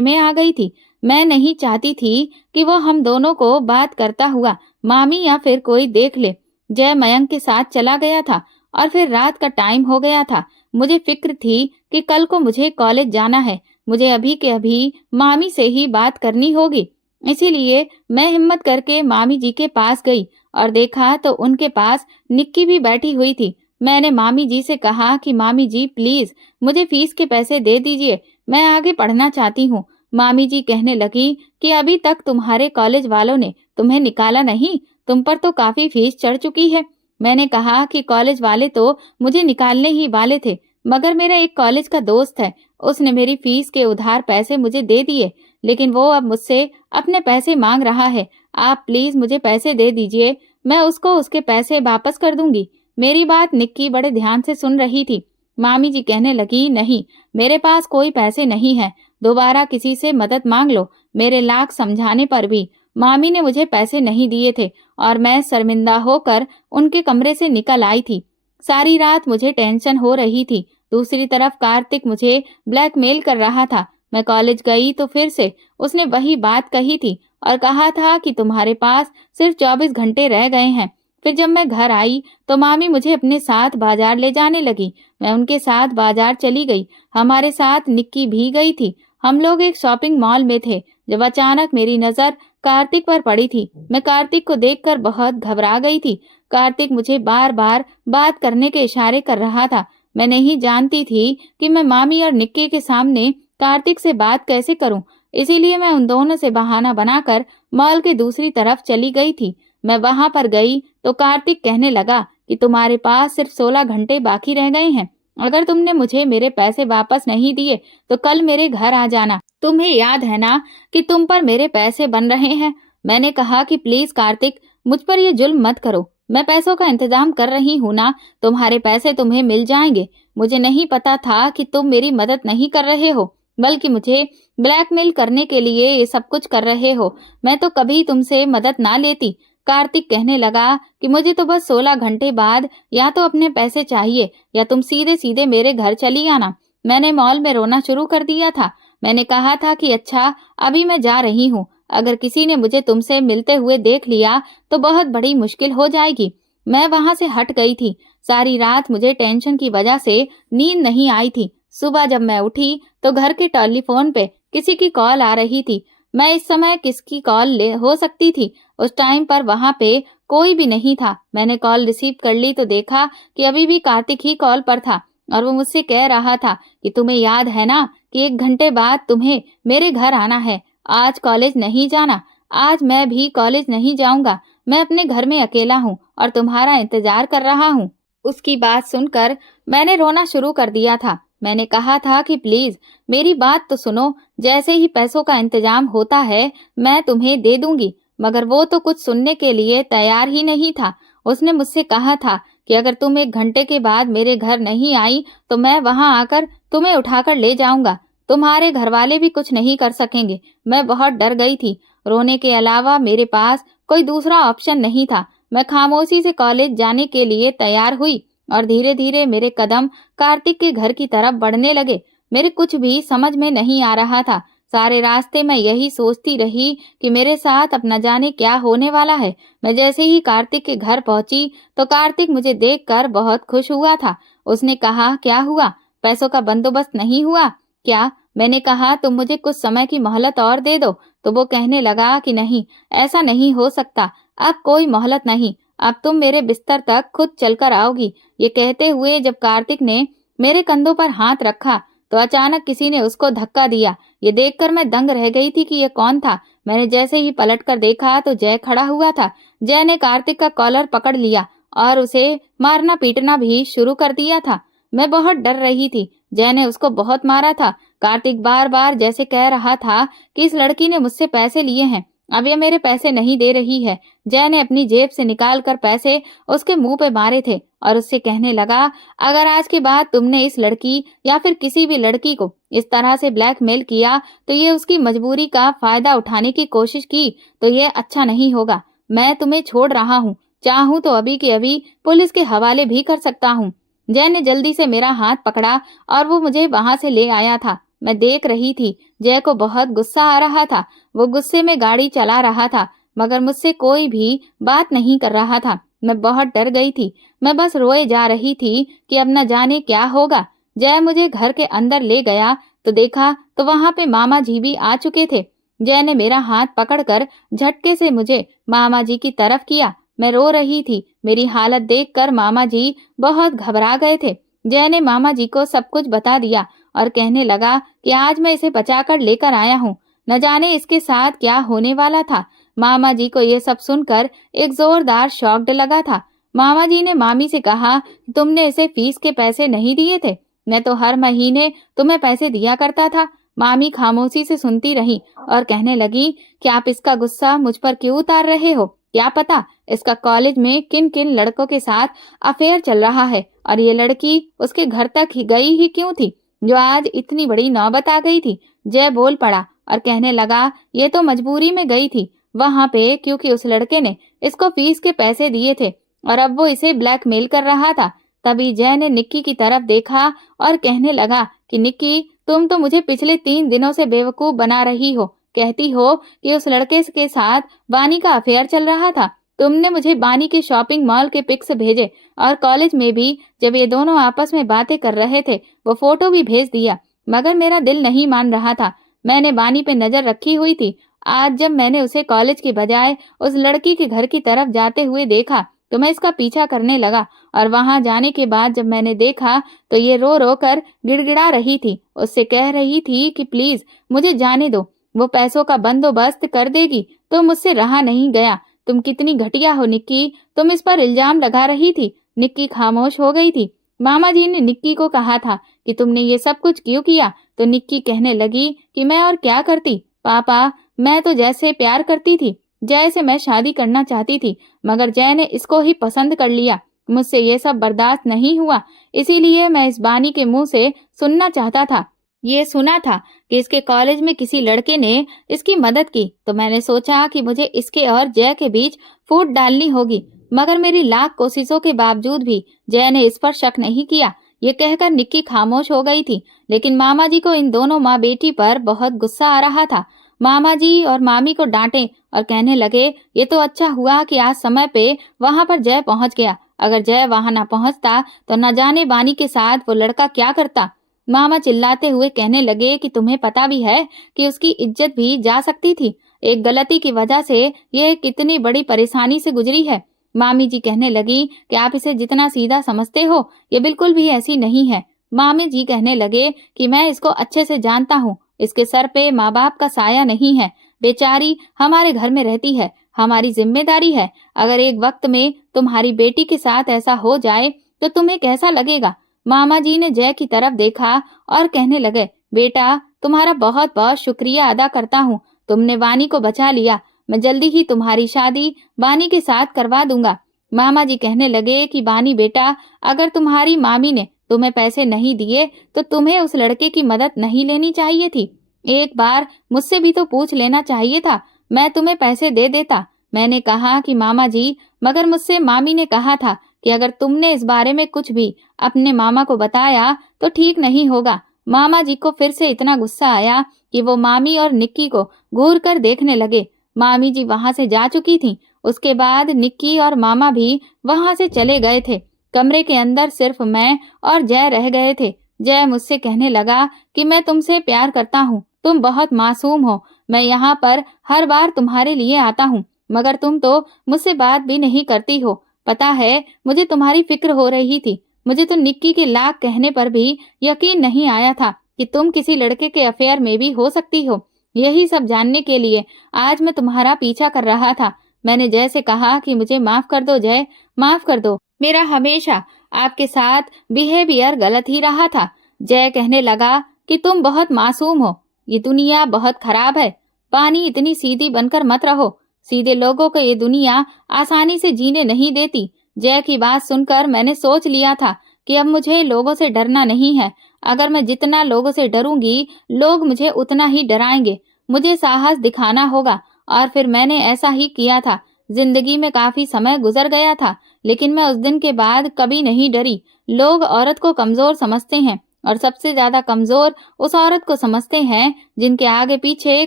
में आ गई थी। मैं नहीं चाहती थी कि वो हम दोनों को बात करता हुआ मामी या फिर कोई देख ले। जय मयंक के साथ चला गया था और फिर रात का टाइम हो गया था। मुझे फिक्र थी कि कल को मुझे कॉलेज जाना है। मुझे अभी के अभी मामी से ही बात करनी होगी। इसीलिए मैं हिम्मत करके मामी जी के पास गई और देखा तो उनके पास निक्की भी बैठी हुई थी। मैंने मामी जी से कहा कि मामी जी प्लीज मुझे फीस के पैसे दे दीजिए, मैं आगे पढ़ना चाहती हूँ। मामी जी कहने लगी कि अभी तक तुम्हारे कॉलेज वालों ने तुम्हें निकाला नहीं, तुम पर तो काफी फीस चढ़ चुकी है। मैंने कहा कि कॉलेज वाले तो मुझे निकालने ही वाले थे, मगर मेरा एक कॉलेज का दोस्त है, उसने मेरी फीस के उधार पैसे मुझे दे दिए, लेकिन वो अब मुझसे अपने पैसे मांग रहा है। आप प्लीज मुझे पैसे दे दीजिए, मैं उसको उसके पैसे वापस कर दूंगी। मेरी बात निक्की बड़े ध्यान से सुन रही थी। मामी जी कहने लगी, नहीं, मेरे पास कोई पैसे नहीं है, दोबारा किसी से मदद मांग लो। मेरे लाख समझाने पर भी मामी ने मुझे पैसे नहीं दिए थे और मैं शर्मिंदा होकर उनके कमरे से निकल आई थी। सारी रात मुझे टेंशन हो रही थी। दूसरी तरफ कार्तिक मुझे ब्लैकमेल कर रहा था। मैं कॉलेज गई तो फिर से उसने वही बात कही थी और कहा था कि तुम्हारे पास सिर्फ 24 घंटे रह गए हैं। फिर जब मैं घर आई तो मामी मुझे अपने साथ बाजार ले जाने लगी। मैं उनके साथ बाजार चली गई। हमारे साथ निक्की भी गई थी। हम लोग एक शॉपिंग मॉल में थे जब अचानक मेरी नजर कार्तिक पर पड़ी थी। मैं कार्तिक को देखकर बहुत घबरा गई थी। कार्तिक मुझे बार बार बात करने के इशारे कर रहा था। मैं नहीं जानती थी कि मैं मामी और निक्की के सामने कार्तिक से बात कैसे करूं, इसीलिए मैं उन दोनों से बहाना बनाकर मॉल के दूसरी तरफ चली गई थी। मैं वहां पर गई तो कार्तिक कहने लगा कि तुम्हारे पास सिर्फ 16 घंटे बाकी रह गए हैं। अगर तुमने मुझे मेरे पैसे वापस नहीं दिए तो कल मेरे घर आ जाना। तुम्हें याद है ना कि तुम पर मेरे पैसे बन रहे हैं। मैंने कहा कि प्लीज कार्तिक, मुझ पर ये जुल्म मत करो, मैं पैसों का इंतजाम कर रही हूँ ना, तुम्हारे पैसे तुम्हें मिल जाएंगे। मुझे नहीं पता था कि तुम मेरी मदद नहीं कर रहे हो, बल्कि मुझे ब्लैकमेल करने के लिए ये सब कुछ कर रहे हो। मैं तो कभी तुमसे मदद ना लेती। कार्तिक कहने लगा कि मुझे तो बस 16 घंटे बाद या तो अपने पैसे चाहिए या तुम सीधे सीधे मेरे घर चली आना। मैंने मॉल में रोना शुरू कर दिया था। मैंने कहा था कि अच्छा, अभी मैं जा रही हूँ, अगर किसी ने मुझे तुमसे मिलते हुए देख लिया तो बहुत बड़ी मुश्किल हो जाएगी। मैं वहां से हट गई थी। सारी रात मुझे टेंशन की वजह से नींद नहीं आई थी। सुबह जब मैं उठी तो घर के टेलीफोन पे किसी की कॉल आ रही थी। मैं इस समय किसकी कॉल ले हो सकती थी? उस टाइम पर वहां पे कोई भी नहीं था। मैंने कॉल रिसीव कर ली तो देखा कि अभी भी कार्तिक ही कॉल पर था और वो मुझसे कह रहा था कि तुम्हें याद है ना कि 1 घंटे बाद तुम्हें मेरे घर आना है। आज कॉलेज नहीं जाना। आज मैं भी कॉलेज नहीं जाऊंगा। मैं अपने घर में अकेला हूँ और तुम्हारा इंतजार कर रहा हूँ। उसकी बात सुनकर मैंने रोना शुरू कर दिया था। मैंने कहा था कि प्लीज मेरी बात तो सुनो, जैसे ही पैसों का इंतजाम होता है मैं तुम्हें दे दूंगी। मगर वो तो कुछ सुनने के लिए तैयार ही नहीं था। उसने मुझसे कहा था कि अगर तुम 1 घंटे के बाद मेरे घर नहीं आई तो मैं वहां आकर तुम्हें उठाकर ले जाऊंगा। तुम्हारे घर वाले भी कुछ नहीं कर सकेंगे। मैं बहुत डर गई थी। रोने के अलावा मेरे पास कोई दूसरा ऑप्शन नहीं था। मैं खामोशी से कॉलेज जाने के लिए तैयार हुई और धीरे धीरे मेरे कदम कार्तिक के घर की तरफ बढ़ने लगे। मेरे कुछ भी समझ में नहीं आ रहा था। सारे रास्ते मैं यही सोचती रही कि मेरे साथ अब न जाने क्या होने वाला है। मैं जैसे ही कार्तिक के घर पहुंची तो कार्तिक मुझे देखकर बहुत खुश हुआ था। उसने कहा, क्या हुआ, पैसों का बंदोबस्त नहीं हुआ क्या? मैंने कहा, तुम मुझे कुछ समय की मोहलत और दे दो, तो वो कहने लगा कि नहीं, ऐसा नहीं हो सकता, अब कोई मोहलत नहीं, अब तुम मेरे बिस्तर तक खुद चलकर आओगी। ये कहते हुए जब कार्तिक ने मेरे कंधों पर हाथ रखा तो अचानक किसी ने उसको धक्का दिया। ये देखकर मैं दंग रह गई थी कि ये कौन था। मैंने जैसे ही पलटकर देखा तो जय खड़ा हुआ था। जय ने कार्तिक का कॉलर पकड़ लिया और उसे मारना पीटना भी शुरू कर दिया था। मैं बहुत डर रही थी। जय ने उसको बहुत मारा था। कार्तिक बार बार जैसे कह रहा था कि इस लड़की ने मुझसे पैसे लिए हैं, अब ये मेरे पैसे नहीं दे रही है। जय ने अपनी जेब से निकाल कर पैसे उसके मुंह पे मारे थे और उससे कहने लगा, अगर आज के बाद तुमने इस लड़की या फिर किसी भी लड़की को इस तरह से ब्लैकमेल किया तो ये उसकी मजबूरी का फायदा उठाने की कोशिश की तो ये अच्छा नहीं होगा। मैं तुम्हें छोड़ रहा हूँ, चाहूँ तो अभी के अभी पुलिस के हवाले भी कर सकता हूँ। जय ने जल्दी से मेरा हाथ पकड़ा और वो मुझे वहां से ले आया था। मैं देख रही थी जय को बहुत गुस्सा आ रहा था। वो गुस्से में गाड़ी चला रहा था मगर मुझसे कोई भी बात नहीं कर रहा था। मैं बहुत डर गई थी। मैं बस रोए जा रही थी कि अब न जाने क्या होगा। जय मुझे घर के अंदर ले गया तो देखा तो वहां पे मामा जी भी आ चुके थे। जय ने मेरा हाथ पकड़कर झटके से मुझे मामा जी की तरफ किया। मैं रो रही थी। मेरी हालत देखकर मामा जी बहुत घबरा गए थे। जय ने मामा जी को सब कुछ बता दिया और कहने लगा कि आज मैं इसे बचाकर लेकर आया हूँ, न जाने इसके साथ क्या होने वाला था। मामा जी को ये सब सुनकर एक जोरदार शॉक लगा था। मामा जी ने मामी से कहा, तुमने इसे फीस के पैसे नहीं दिए थे? मैं तो हर महीने तुम्हें पैसे दिया करता था। मामी खामोशी से सुनती रही और कहने लगी कि आप इसका गुस्सा मुझ पर क्यों उतार रहे हो? क्या पता इसका कॉलेज में किन किन लड़कों के साथ अफेयर चल रहा है और ये लड़की उसके घर तक ही गई ही क्यों थी जो आज इतनी बड़ी नौबत आ गई थी। जय बोल पड़ा और कहने लगा, ये तो मजबूरी में गई थी वहां पे क्योंकि उस लड़के ने इसको फीस के पैसे दिए थे और अब वो इसे ब्लैकमेल कर रहा था। तभी जय ने निक्की की तरफ देखा और कहने लगा कि निक्की, तुम तो मुझे पिछले 3 दिनों से बेवकूफ बना रही हो। कहती हो कि उस लड़के के साथ बानी का अफेयर चल रहा था। तुमने मुझे बानी के शॉपिंग मॉल के पिक्स भेजे और कॉलेज में भी जब ये दोनों आपस में बातें कर रहे थे वो फोटो भी भेज दिया, मगर मेरा दिल नहीं मान रहा था। मैंने बानी पे नजर रखी हुई थी। आज जब मैंने उसे कॉलेज के बजाय उस लड़की के घर की तरफ जाते हुए देखा तो मैं इसका पीछा करने लगा और वहां जाने के बाद जब मैंने देखा तो ये रो रो कर गिड़गिड़ा रही थी। उससे कह रही थी कि प्लीज मुझे जाने दो, वो पैसों का बंदोबस्त कर देगी। तो मुझसे रहा नहीं गया। तुम कितनी घटिया हो निक्की, तुम इस पर इल्जाम लगा रही थी। निक्की खामोश हो गई थी। मामा जी ने निक्की को कहा था कि तुमने ये सब कुछ क्यों किया? तो निक्की कहने लगी कि मैं और क्या करती पापा, मैं तो जय से प्यार करती थी। जय से मैं शादी करना चाहती थी मगर जय ने इसको ही पसंद कर लिया। मुझसे ये सब बर्दाश्त नहीं हुआ, इसीलिए मैं इस बानी के मुंह से सुनना चाहता था। ये सुना था कि इसके कॉलेज में किसी लड़के ने इसकी मदद की तो मैंने सोचा कि मुझे इसके और जय के बीच फूट डालनी होगी, मगर मेरी लाख कोशिशों के बावजूद भी जय ने इस पर शक नहीं किया। ये कहकर निक्की खामोश हो गई थी, लेकिन मामा जी को इन दोनों माँ बेटी पर बहुत गुस्सा आ रहा था। मामा जी और मामी को डांटे और कहने लगे, ये तो अच्छा हुआ कि आज समय पे वहां पर जय पहुंच गया। अगर जय वहां ना पहुंचता तो न जाने बानी के साथ वो लड़का क्या करता। मामा चिल्लाते हुए कहने लगे कि तुम्हें पता भी है कि उसकी इज्जत भी जा सकती थी। एक गलती की वजह से ये कितनी बड़ी परेशानी से गुजरी है। मामी जी कहने लगी कि आप इसे जितना सीधा समझते हो ये बिल्कुल भी ऐसी नहीं है। मामी जी कहने लगे कि मैं इसको अच्छे से जानता हूँ, इसके सर पे माँ बाप का साया नहीं है। बेचारी हमारे घर में रहती है, हमारी जिम्मेदारी है। अगर एक वक्त में तुम्हारी बेटी के साथ ऐसा हो जाए तो तुम्हें कैसा लगेगा? मामा जी ने जय की तरफ देखा और कहने लगे, बेटा तुम्हारा बहुत बहुत शुक्रिया अदा करता हूँ, तुमने वानी को बचा लिया। मैं जल्दी ही तुम्हारी शादी बानी के साथ करवा दूंगा। मामा जी कहने लगे कि बानी बेटा, अगर तुम्हारी मामी ने तुम्हें पैसे नहीं दिए तो तुम्हें उस लड़के की मदद नहीं लेनी चाहिए थी। एक बार मुझसे भी तो पूछ लेना चाहिए था, मैं तुम्हें पैसे दे देता। मैंने कहा कि मामा जी, मगर मुझसे मामी ने कहा था कि अगर तुमने इस बारे में कुछ भी अपने मामा को बताया तो ठीक नहीं होगा। मामा जी को फिर से इतना गुस्सा आया कि वो मामी और निक्की को घूर कर देखने लगे। मामी जी वहां से जा चुकी थीं। उसके बाद निक्की और मामा भी वहां से चले गए थे। कमरे के अंदर सिर्फ मैं और जय रह गए थे। जय मुझसे कहने लगा कि मैं तुमसे प्यार करता हूँ, तुम बहुत मासूम हो, मैं यहाँ पर हर बार तुम्हारे लिए आता हूँ, मगर तुम तो मुझसे बात भी नहीं करती हो। पता है, मुझे तुम्हारी फिक्र हो रही थी। मुझे तो निक्की के लाख कहने पर भी यकीन नहीं आया था कि तुम किसी लड़के के अफेयर में भी हो सकती हो। यही सब जानने के लिए आज मैं तुम्हारा पीछा कर रहा था। मैंने जैसे कहा कि मुझे माफ कर दो जय, माफ कर दो। मेरा हमेशा आपके साथ बिहेवियर गलत ही रहा था। जय कहने लगा कि तुम बहुत मासूम हो, ये दुनिया बहुत खराब है। पानी इतनी सीधी बनकर मत रहो। सीधे लोगों को ये दुनिया आसानी से जीने नहीं देती। जय की बात सुनकर मैंने सोच लिया था कि अब मुझे लोगों से डरना नहीं है। अगर मैं जितना लोगों से डरूंगी, लोग मुझे उतना ही डराएंगे। मुझे साहस दिखाना होगा, और फिर मैंने ऐसा ही किया था। जिंदगी में काफी समय गुजर गया था, लेकिन मैं उस दिन के बाद कभी नहीं डरी। लोग औरत को कमजोर समझते हैं, और सबसे ज्यादा कमजोर उस औरत को समझते हैं जिनके आगे पीछे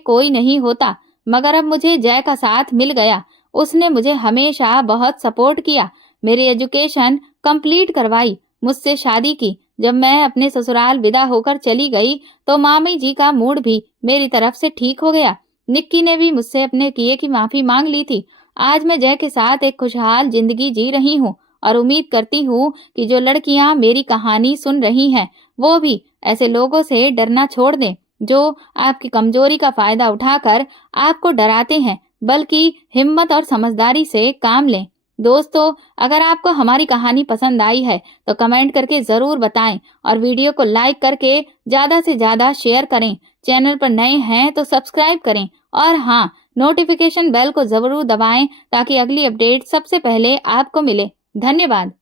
कोई नहीं होता। मगर अब मुझे जय का साथ मिल गया। उसने मुझे हमेशा बहुत सपोर्ट किया, मेरी एजुकेशन कंप्लीट करवाई, मुझसे शादी की। जब मैं अपने ससुराल विदा होकर चली गई तो मामी जी का मूड भी मेरी तरफ से ठीक हो गया। निक्की ने भी मुझसे अपने किए की माफी मांग ली थी। आज मैं जय के साथ एक खुशहाल जिंदगी जी रही हूँ, और उम्मीद करती हूँ कि जो लड़कियां मेरी कहानी सुन रही हैं, वो भी ऐसे लोगों से डरना छोड़ दें जो आपकी कमजोरी का फायदा उठाकर आपको डराते हैं, बल्कि हिम्मत और समझदारी से काम लें। दोस्तों, अगर आपको हमारी कहानी पसंद आई है तो कमेंट करके जरूर बताएं, और वीडियो को लाइक करके ज्यादा से ज्यादा शेयर करें। चैनल पर नए हैं तो सब्सक्राइब करें, और हाँ, नोटिफिकेशन बेल को जरूर दबाएं ताकि अगली अपडेट सबसे पहले आपको मिले। धन्यवाद।